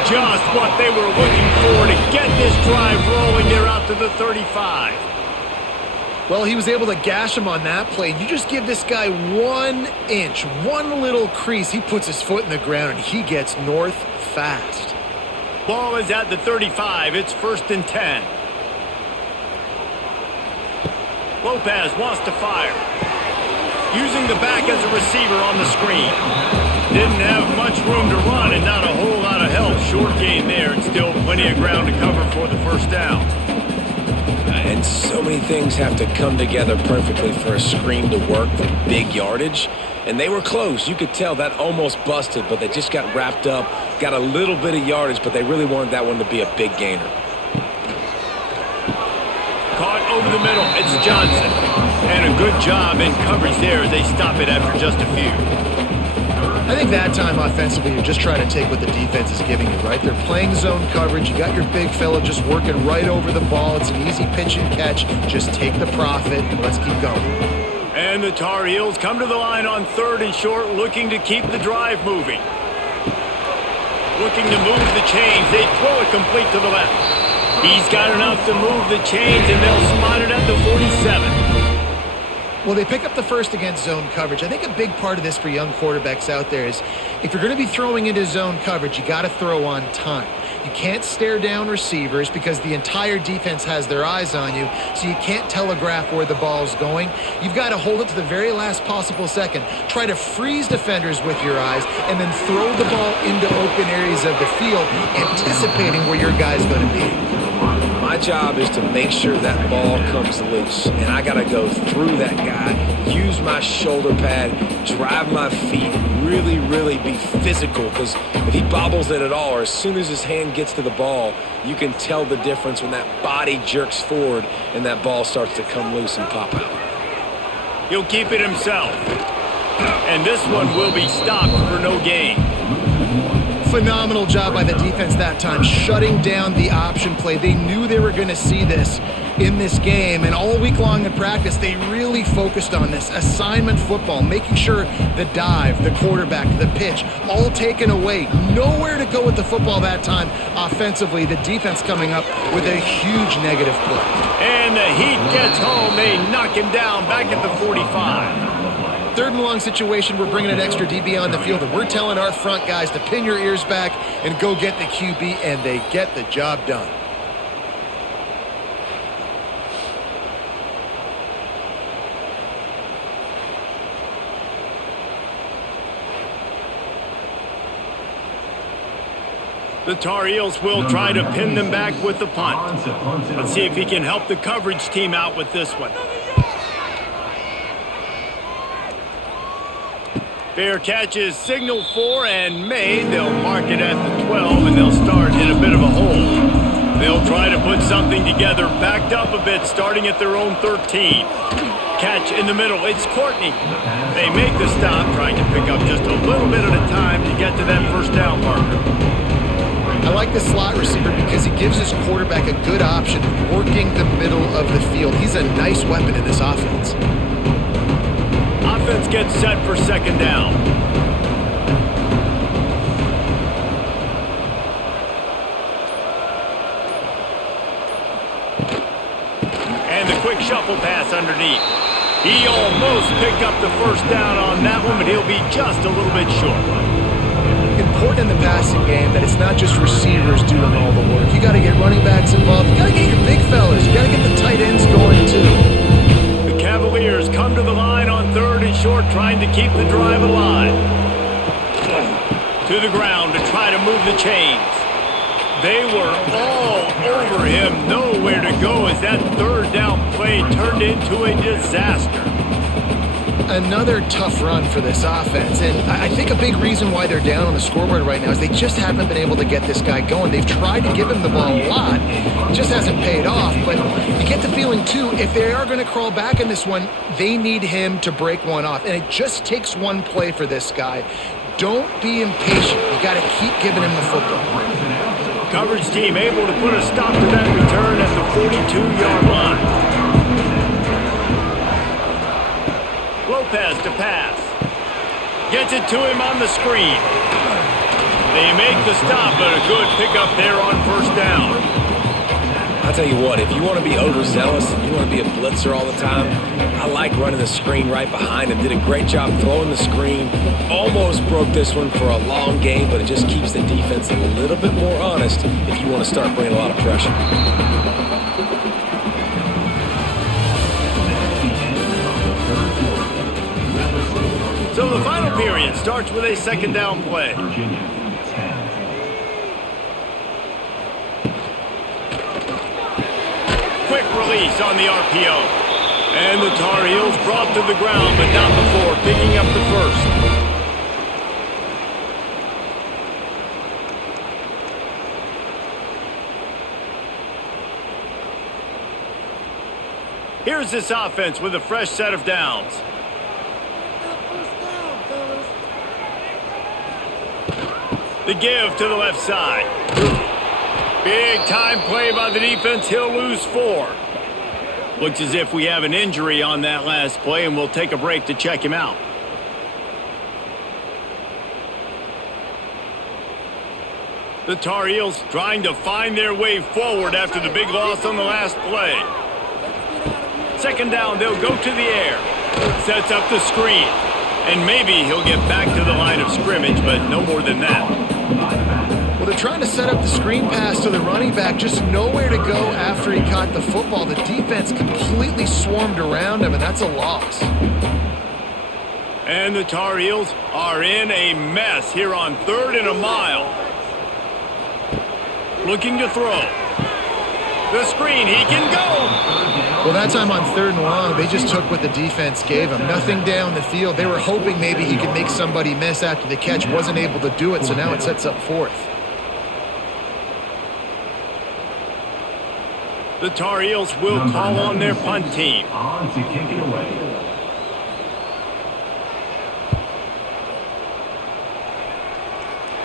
Just what they were looking for to get this drive rolling. They're out to the 35. Well, he was able to gash him on that play. You just give this guy 1 inch, one little crease, he puts his foot in the ground, and he gets north fast. Ball is at the 35. It's 1st and 10. Lopez wants to fire. Using the back as a receiver on the screen. Didn't have much room to run and not a whole lot of help. Short gain there and still plenty of ground to cover for the 1st down. And so many things have to come together perfectly for a screen to work for big yardage. And they were close. You could tell that almost busted, but they just got wrapped up, got a little bit of yardage, but they really wanted that one to be a big gainer. Caught over the middle. It's Johnson. And a good job in coverage there as they stop it after just a few. I think that time offensively, you're just trying to take what the defense is giving you, right? They're playing zone coverage. You got your big fella just working right over the ball. It's an easy pitch and catch. Just take the profit and let's keep going. And the Tar Heels come to the line on 3rd and short, looking to keep the drive moving. Looking to move the chains. They throw it complete to the left. He's got enough to move the chains, and they'll spot it at the 47. Well, they pick up the 1st against zone coverage. I think a big part of this for young quarterbacks out there is if you're going to be throwing into zone coverage, you got to throw on time. You can't stare down receivers because the entire defense has their eyes on you, so you can't telegraph where the ball's going. You've got to hold it to the very last possible second. Try to freeze defenders with your eyes and then throw the ball into open areas of the field, anticipating where your guy's going to be. My job is to make sure that ball comes loose, and I got to go through that guy, use my shoulder pad, drive my feet, really be physical, because if he bobbles it at all, or as soon as his hand gets to the ball, you can tell the difference when that body jerks forward and that ball starts to come loose and pop out. He'll keep it himself. And this one will be stopped for no gain. Phenomenal job by the defense that time, shutting down the option play. They knew they were going to see this in this game, and all week long in practice, they really focused on this. Assignment football, making sure the dive, the quarterback, the pitch, all taken away. Nowhere to go with the football that time offensively. The defense coming up with a huge negative play. And the Heat gets home. They knock him down back at the 45. 3rd and long situation, we're bringing an extra DB on the field, and we're telling our front guys to pin your ears back and go get the QB, and they get the job done. The Tar Heels will try to pin them back with the punt. Let's see if he can help the coverage team out with this one. Fair catch is signaled for and made. They'll mark it at the 12, and they'll start in a bit of a hole. They'll try to put something together, backed up a bit, starting at their own 13. Catch in the middle. It's Courtney. They make the stop, trying to pick up just a little bit at a time to get to that 1st down marker. I like the slot receiver because he gives his quarterback a good option working the middle of the field. He's a nice weapon in this offense. Offense gets set for 2nd down. And the quick shuffle pass underneath. He almost picked up the 1st down on that one, but he'll be just a little bit short. Important in the passing game that it's not just receivers doing all the work. You got to get running backs involved. You got to get your big fellas. You got to get the tight ends going too. The Cavaliers come to the line on 3rd and short, trying to keep the drive alive. To the ground to try to move the chains. They were all over him, nowhere to go as that third down play turned into a disaster. Another tough run for this offense, and I think a big reason why they're down on the scoreboard right now is they just haven't been able to get this guy going. They've tried to give him the ball a lot. It just hasn't paid off, but you get the feeling, too, if they are going to crawl back in this one, they need him to break one off, and it just takes one play for this guy. Don't be impatient. You got to keep giving him the football. Coverage team able to put a stop to that return at the 42-yard line. Lopez to pass. Gets it to him on the screen. They make the stop, but a good pickup there on first down. I'll tell you what, if you want to be overzealous, you want to be a blitzer all the time, I like running the screen right behind him. Did a great job throwing the screen. Almost broke this one for a long game, but it just keeps the defense a little bit more honest if you want to start bringing a lot of pressure. So the final period starts with a second down play. Quick release on the RPO. And the Tar Heels brought to the ground, but not before picking up the first. Here's this offense with a fresh set of downs. The give to the left side. Big time play by the defense. He'll lose 4. Looks as if we have an injury on that last play, and we'll take a break to check him out. The Tar Heels trying to find their way forward after the big loss on the last play. Second down, they'll go to the air. Sets up the screen. And maybe he'll get back to the line of scrimmage, but no more than that. Well, they're trying to set up the screen pass to the running back, just nowhere to go after he caught the football. The defense completely swarmed around him, and that's a loss. And the Tar Heels are in a mess here on 3rd and a mile. Looking to throw. The screen, he can go! Well, that time on 3rd and long, they just took what the defense gave him. Nothing down the field. They were hoping maybe he could make somebody miss after the catch. Wasn't able to do it, so now it sets up 4th. The Tar Heels will call on their punt team. On to kick it away.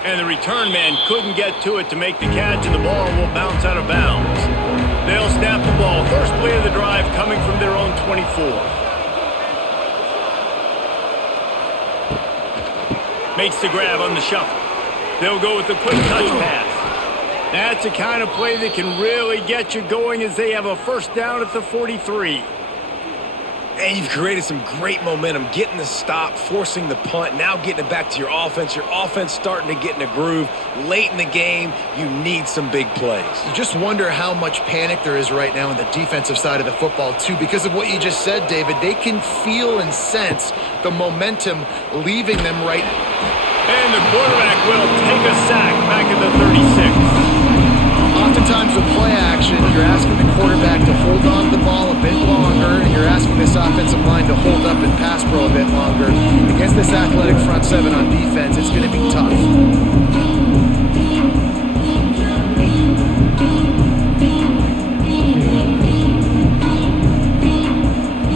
And the return man couldn't get to it to make the catch, and the ball will bounce out of bounds. They'll snap the ball. First play of the drive coming from their own 24. Makes the grab on the shuffle. They'll go with a quick touch pass. That's the kind of play that can really get you going as they have a first down at the 43. And you've created some great momentum, getting the stop, forcing the punt, now getting it back to your offense. Your offense starting to get in a groove. Late in the game, you need some big plays. You just wonder how much panic there is right now on the defensive side of the football, too. Because of what you just said, David, they can feel and sense the momentum leaving them right. And the quarterback will take a sack back at the 36. Oftentimes with play action, you're asking the quarterback to hold on to the ball a bit longer, and you're asking this offensive line to hold up and pass pro a bit longer. Against this athletic front seven on defense, it's going to be tough.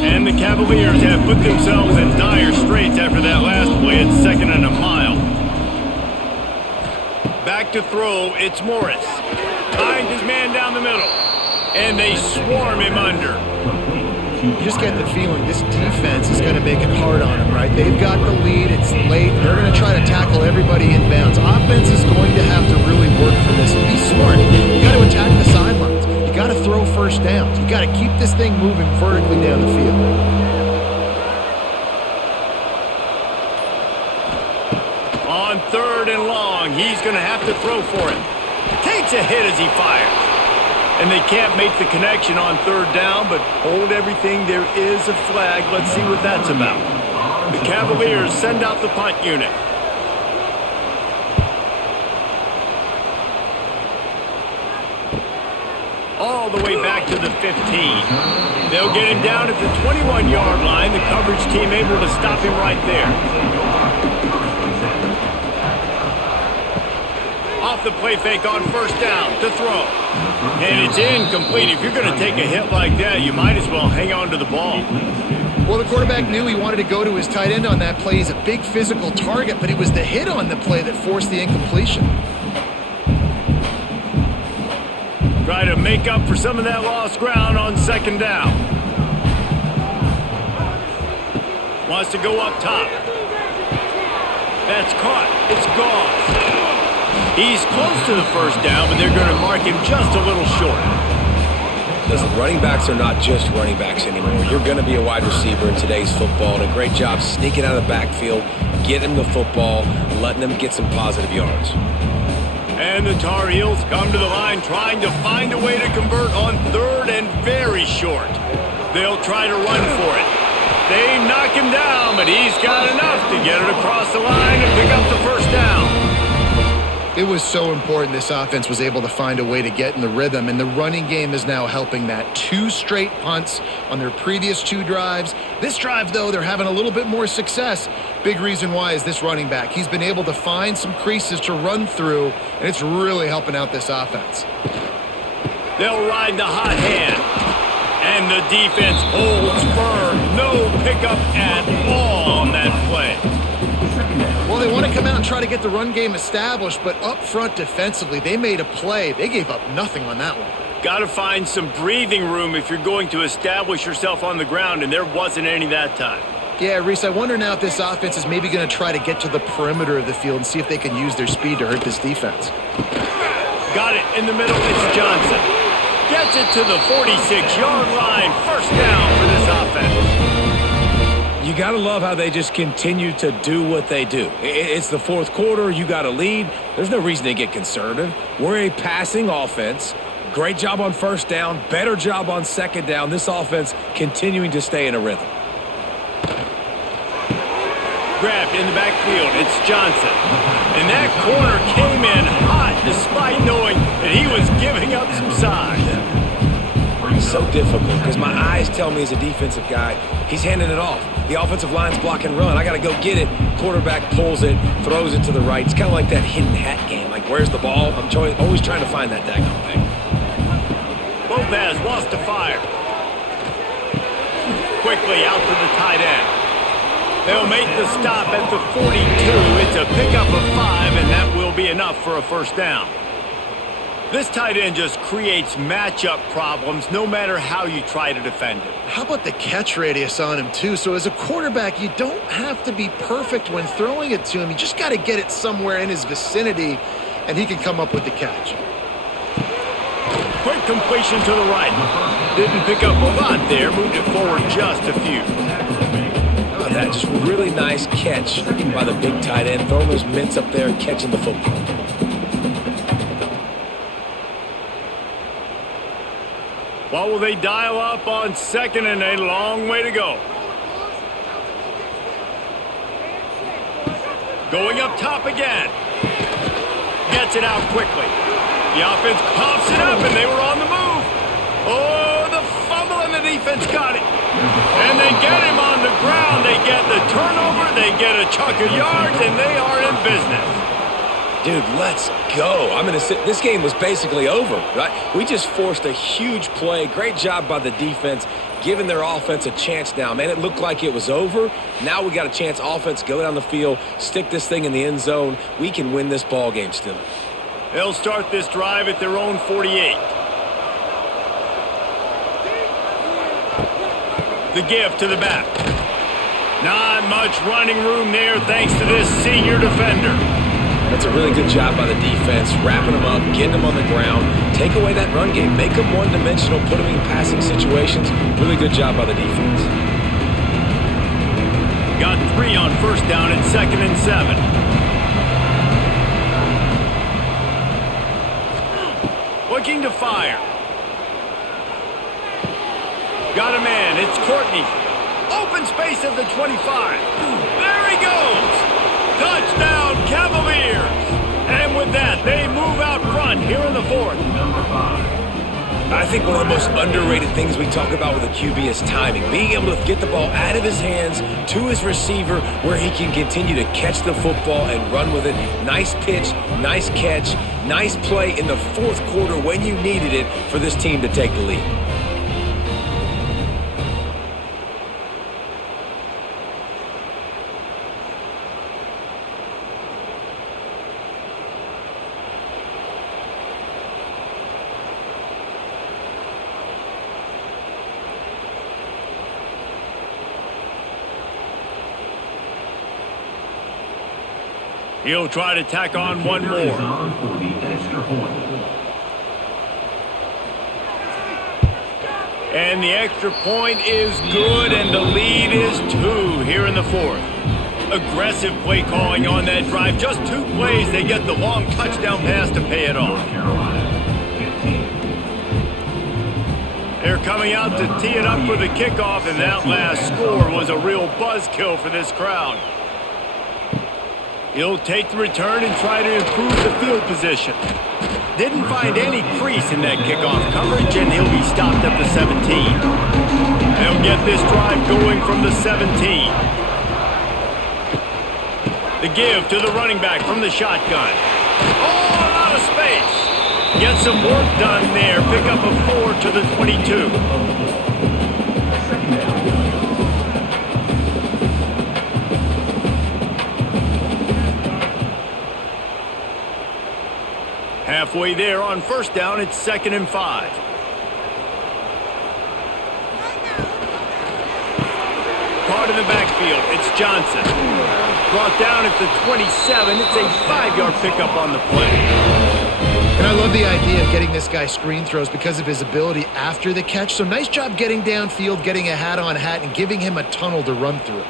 And the Cavaliers have put themselves in dire straits after that last play at 2nd and a mile. Back to throw, it's Morris. Finds his man down the middle. And they swarm him under. You just get the feeling this defense is going to make it hard on them, right? They've got the lead. It's late. They're going to try to tackle everybody inbounds. Offense is going to have to really work for this. Be smart. You got to attack the sidelines. You got to throw first downs. You got to keep this thing moving vertically down the field. On 3rd and long, he's going to have to throw for it. Takes a hit as he fires. And they can't make the connection on 3rd down, but hold everything. There is a flag. Let's see what that's about. The Cavaliers send out the punt unit. all the way back to the 15. They'll get him down at the 21-yard line. The coverage team able to stop him right there. Off the play fake on first down to throw. And it's incomplete. If you're going to take a hit like that, you might as well hang on to the ball. Well, the quarterback knew he wanted to go to his tight end on that play. He's a big physical target, but it was the hit on the play that forced the incompletion. Try to make up for some of that lost ground on second down. Wants to go up top. That's caught. It's gone. He's close to the first down, but they're going to mark him just a little short. Listen, running backs are not just running backs anymore. You're going to be a wide receiver in today's football, and a great job sneaking out of the backfield, getting them the football, letting them get some positive yards. And the Tar Heels come to the line trying to find a way to convert on third and very short. They'll try to run for it. They knock him down, but he's got enough to get it across the line and pick up the first down. It was so important this offense was able to find a way to get in the rhythm, and the running game is now helping that. 2 straight punts on their previous 2 drives. This drive, though, they're having a little bit more success. Big reason why is this running back. He's been able to find some creases to run through, and it's really helping out this offense. They'll ride the hot hand, and the defense holds firm. No pickup at all on that play. Well, they want to come out and try to get the run game established, but up front defensively, they made a play. They gave up nothing on that one. Got to find some breathing room if you're going to establish yourself on the ground, and there wasn't any that time. Yeah, Reese, I wonder now if this offense is maybe going to try to get to the perimeter of the field and see if they can use their speed to hurt this defense. Got it in the middle. It's Johnson. Gets it to the 46-yard line. First down for this offense. You got to love how they just continue to do what they do. It's the fourth quarter. You got a lead. There's no reason to get conservative. We're a passing offense. Great job on first down. Better job on second down. This offense continuing to stay in a rhythm. Grabbed in the backfield. It's Johnson. And that corner came in hot despite knowing that he was giving up some size. So difficult because my eyes tell me as a defensive guy, he's handing it off. The offensive line's block and run. I got to go get it. Quarterback pulls it, throws it to the right. It's kind of like that hidden hat game. Like, where's the ball? I'm always trying to find that daggone thing. Lopez wants to fire. Quickly out to the tight end. They'll make the stop at the 42. It's a pickup of 5, and that will be enough for a first down. This tight end just creates matchup problems no matter how you try to defend it. How about the catch radius on him, too? So as a quarterback, you don't have to be perfect when throwing it to him. You just got to get it somewhere in his vicinity, and he can come up with the catch. Quick completion to the right. Didn't pick up a lot there. Moved it forward just a few. How about that? Just really nice catch by the big tight end. Throwing those mitts up there and catching the football. What will they dial up on second and a long way to go? Going up top again. Gets it out quickly. The offense coughs it up, and they were on the move. Oh, the fumble, and the defense got it. And they get him on the ground. They get the turnover. They get a chunk of yards, and they are in business. Dude, let's go. I'm going to sit. This game was basically over, right? We just forced a huge play. Great job by the defense, giving their offense a chance now. Man, it looked like it was over. Now we got a chance. Offense, go down the field, stick this thing in the end zone. We can win this ball game still. They'll start this drive at their own 48. The give to the back. Not much running room there thanks to this senior defender. That's a really good job by the defense, wrapping them up, getting them on the ground. Take away that run game. Make them one-dimensional, put them in passing situations. Really good job by the defense. Got 3 on first down at 2nd and 7. Looking to fire. Got a man. It's Courtney. Open space at the 25. There he goes. Touchdown, Cavaliers! And with that, they move out front here in the 4th. I think one of the most underrated things we talk about with a QB is timing. Being able to get the ball out of his hands to his receiver where he can continue to catch the football and run with it. Nice pitch, nice catch, nice play in the fourth quarter when you needed it for this team to take the lead. He'll try to tack on one more. On for the extra point. And the extra point is good, and the lead is 2 here in the fourth. Aggressive play calling on that drive. Just 2 plays, they get the long touchdown pass to pay it off. North Carolina, 15. They're coming out to tee it up for the kickoff, and that last score was a real buzzkill for this crowd. He'll take the return and try to improve the field position. Didn't find any crease in that kickoff coverage, and he'll be stopped at the 17. They'll get this drive going from the 17. The give to the running back from the shotgun. Oh, out of space. Get some work done there. Pick up a 4 to the 22. Halfway there on first down, it's 2nd and 5. Caught in the backfield, it's Johnson. Brought down at the 27, it's a 5-yard pickup on the play. And I love the idea of getting this guy screen throws because of his ability after the catch. So nice job getting downfield, getting a hat-on-hat, and giving him a tunnel to run through.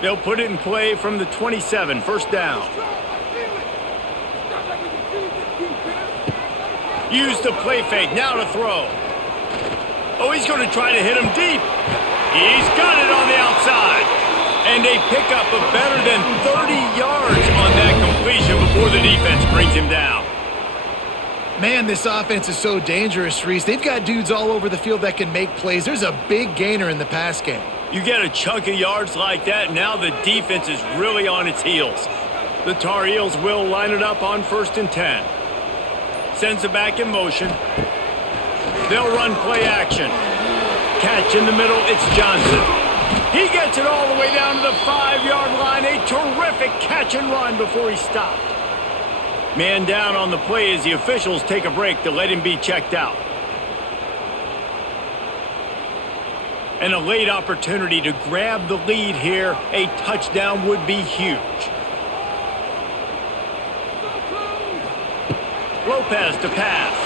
They'll put it in play from the 27, first down. Use the play fake, now to throw. Oh, he's going to try to hit him deep. He's got it on the outside. And a pickup of better than 30 yards on that completion before the defense brings him down. Man, this offense is so dangerous, Reese. They've got dudes all over the field that can make plays. There's a big gainer in the pass game. You get a chunk of yards like that, now the defense is really on its heels. The Tar Heels will line it up on 1st and 10. Sends it back in motion. They'll run play action. Catch in the middle, it's Johnson. He gets it all the way down to the 5-yard line. A terrific catch and run before he stopped. Man down on the play as the officials take a break to let him be checked out. And a late opportunity to grab the lead here. A touchdown would be huge. Lopez to pass.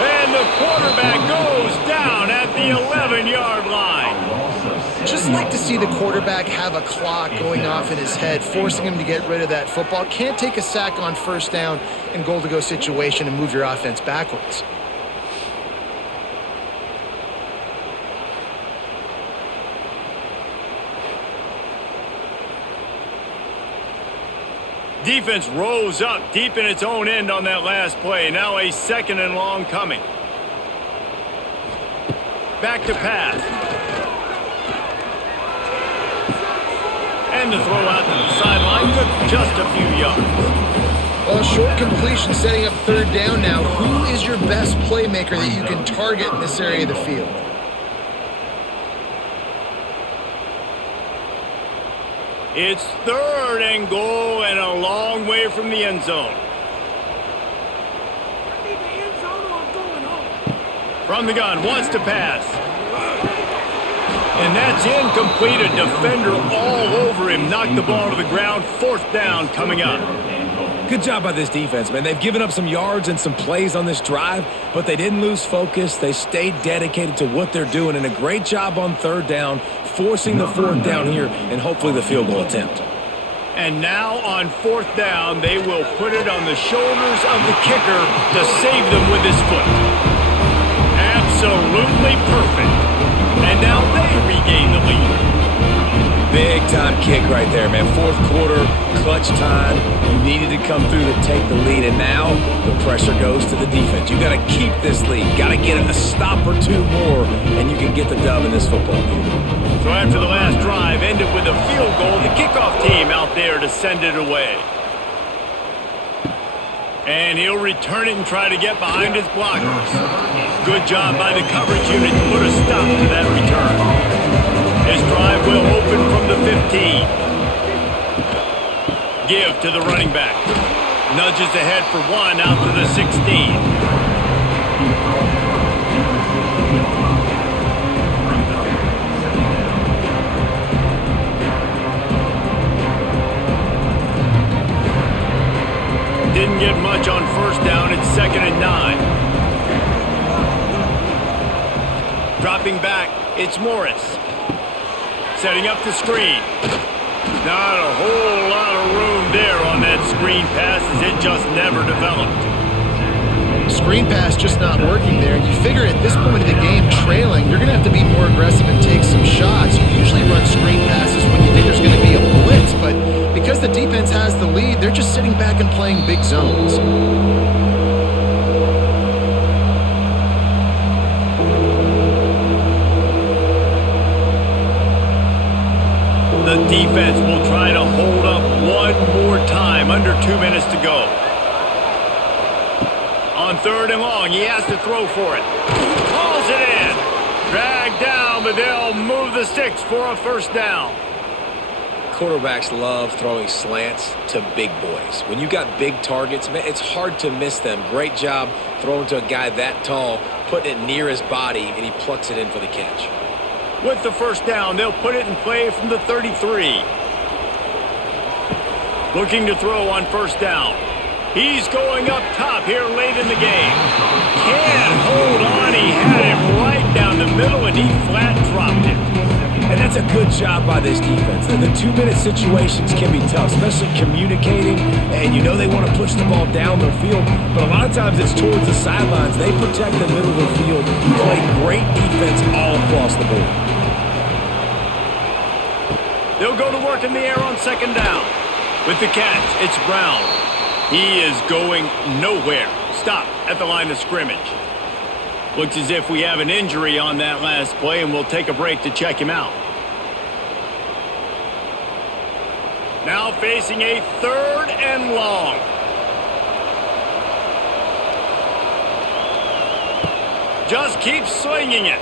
And the quarterback goes down at the 11-yard line. Just like to see the quarterback have a clock going off in his head, forcing him to get rid of that football. Can't take a sack on first down in goal-to-go situation and move your offense backwards. Defense rose up deep in its own end on that last play. Now a 2nd and long coming. Back to pass. And the throw out to the sideline. Good for just a few yards. Well, a short completion setting up 3rd down now. Who is your best playmaker that you can target in this area of the field? It's 3rd and goal and a long way from the end zone. From the gun, wants to pass. And that's incomplete. A defender all over him. Knocked the ball to the ground. 4th down coming up. Good job by this defense, man. They've given up some yards and some plays on this drive, but they didn't lose focus. They stayed dedicated to what they're doing, and a great job on 3rd down, forcing the 4th down here, and hopefully the field goal attempt. And now on 4th down, they will put it on the shoulders of the kicker to save them with his foot. Absolutely perfect. And now they regain the lead. Big time kick right there, man. 4th quarter, clutch time. You needed to come through to take the lead, and now the pressure goes to the defense. You got to keep this lead. Got to get a stop or two more, and you can get the dub in this football game. So after the last drive ended with a field goal, the kickoff team out there to send it away. And he'll return it and try to get behind his blockers. Good job by the coverage unit to put a stop to that return. His drive will open from the 15. Give to the running back. Nudges ahead for one out to the 16. Didn't get much on first down. It's 2nd and 9. Dropping back, it's Morris. Setting up the screen. Not a whole lot of room there on that screen pass as it just never developed. Screen pass just not working there. You figure at this point of the game, trailing, you're going to have to be more aggressive and take some shots. You usually run screen passes when you think there's going to be a blitz, but because the defense has the lead, they're just sitting back and playing big zones. The defense will try to hold up one more time. Under 2 minutes to go. On 3rd and long, he has to throw for it. Hauls it in. Dragged down, but they'll move the sticks for a first down. Quarterbacks love throwing slants to big boys. When you got big targets, man, it's hard to miss them. Great job throwing to a guy that tall, putting it near his body, and he plucks it in for the catch. With the first down, they'll put it in play from the 33. Looking to throw on first down. He's going up top here late in the game. Can't hold on. He had him right down the middle, and he flat dropped it. And that's a good job by this defense. The 2-minute situations can be tough, especially communicating, and you know they want to push the ball down the field, but a lot of times it's towards the sidelines. They protect the middle of the field, play great defense all across the board. They'll go to work in the air on 2nd down. With the catch, it's Brown. He is going nowhere. Stopped at the line of scrimmage. Looks as if we have an injury on that last play, and we'll take a break to check him out. Now facing a 3rd and long. Just keeps slinging it.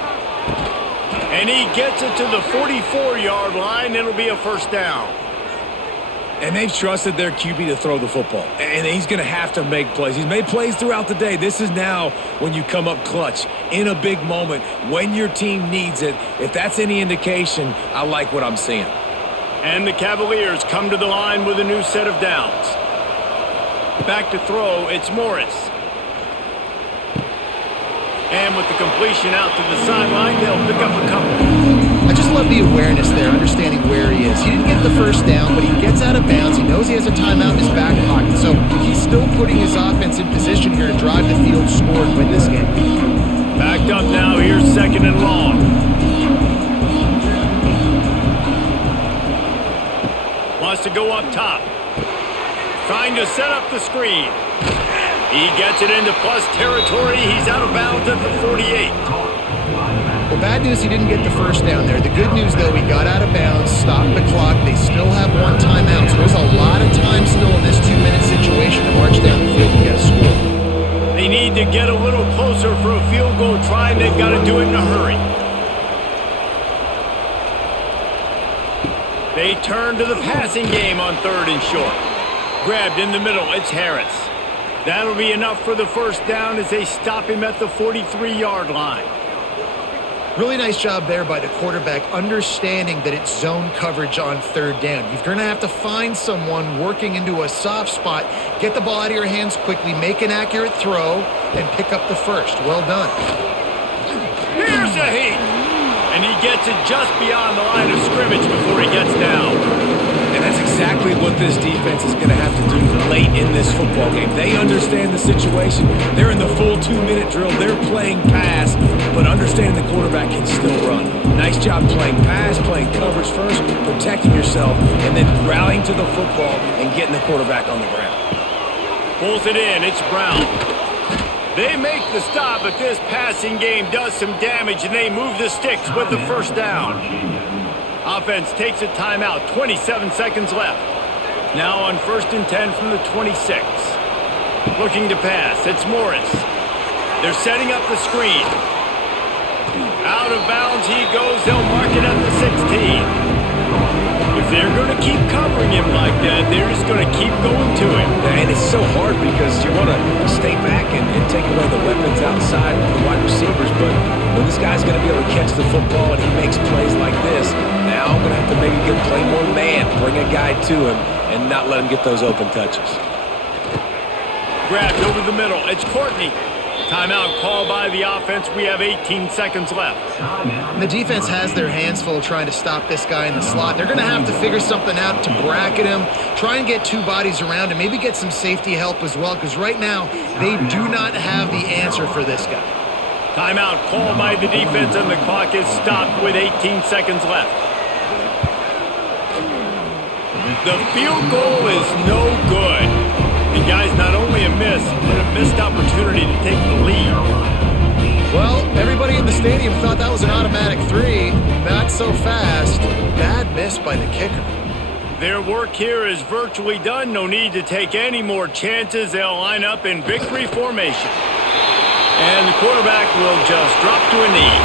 And he gets it to the 44-yard line. It'll be a first down. And they've trusted their QB to throw the football. And he's going to have to make plays. He's made plays throughout the day. This is now when you come up clutch in a big moment when your team needs it. If that's any indication, I like what I'm seeing. And the Cavaliers come to the line with a new set of downs. Back to throw, it's Morris. And with the completion out to the sideline, they'll pick up a couple. I just love the awareness there, understanding where he is. He didn't get the first down, but he gets out of bounds. He knows he has a timeout in his back pocket, so he's still putting his offense in position here to drive the field, score, and win this game. Backed up now, here's 2nd and long. Wants to go up top. Trying to set up the screen. He gets it into plus territory. He's out of bounds at the 48. Well, bad news, he didn't get the first down there. The good news, though, he got out of bounds, stopped the clock. They still have one timeout, so there's a lot of time still in this 2-minute situation to march down the field and get a score. They need to get a little closer for a field goal try, and they've got to do it in a hurry. They turn to the passing game on 3rd and short. Grabbed in the middle, it's Harris. That'll be enough for the first down as they stop him at the 43-yard line. Really nice job there by the quarterback, understanding that it's zone coverage on 3rd down. You're going to have to find someone working into a soft spot, get the ball out of your hands quickly, make an accurate throw, and pick up the first. Well done. Here's a heat. And he gets it just beyond the line of scrimmage before he gets down. And that's exactly what this defense is going to have to do late in this football game. They understand the situation. They're in the full 2-minute drill. They're playing pass, but understanding the quarterback can still run. Nice job playing pass, playing coverage first, protecting yourself, and then rallying to the football and getting the quarterback on the ground. Pulls it in. It's Brown. They make the stop, but this passing game does some damage, and they move the sticks with the first down. Offense takes a timeout. 27 seconds left. Now on 1st and 10 from the 26. Looking to pass. It's Morris. They're setting up the screen. Out of bounds he goes. They'll mark it at the 16. If they're going to keep covering him like that, they're just going to keep going to him. And it's so hard because you want to stay back and take away the weapons outside the wide receivers, but when this guy's going to be able to catch the football and he makes plays like this, now I'm going to have to maybe play more man, bring a guy to him, and not let him get those open touches. Grabbed over the middle. It's Courtney. Timeout called by the offense. We have 18 seconds left. And the defense has their hands full trying to stop this guy in the slot. They're going to have to figure something out to bracket him, try and get 2 bodies around him, maybe get some safety help as well, because right now they do not have the answer for this guy. Timeout called by the defense, and the clock is stopped with 18 seconds left. The field goal is no good. And guys, not only a miss, but a missed opportunity to take the lead. Well, everybody in the stadium thought that was an automatic 3. Not so fast. Bad miss by the kicker. Their work here is virtually done. No need to take any more chances. They'll line up in victory formation. And the quarterback will just drop to a knee.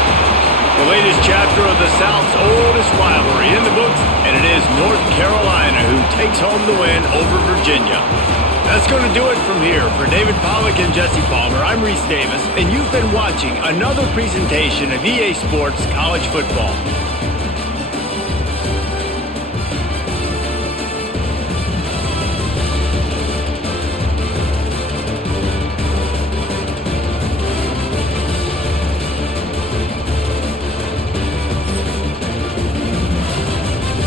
The latest chapter of the South's oldest rivalry in the books, and it is North Carolina who takes home the win over Virginia. That's going to do it from here. For David Pollack and Jesse Palmer, I'm Reese Davis, and you've been watching another presentation of EA Sports College Football.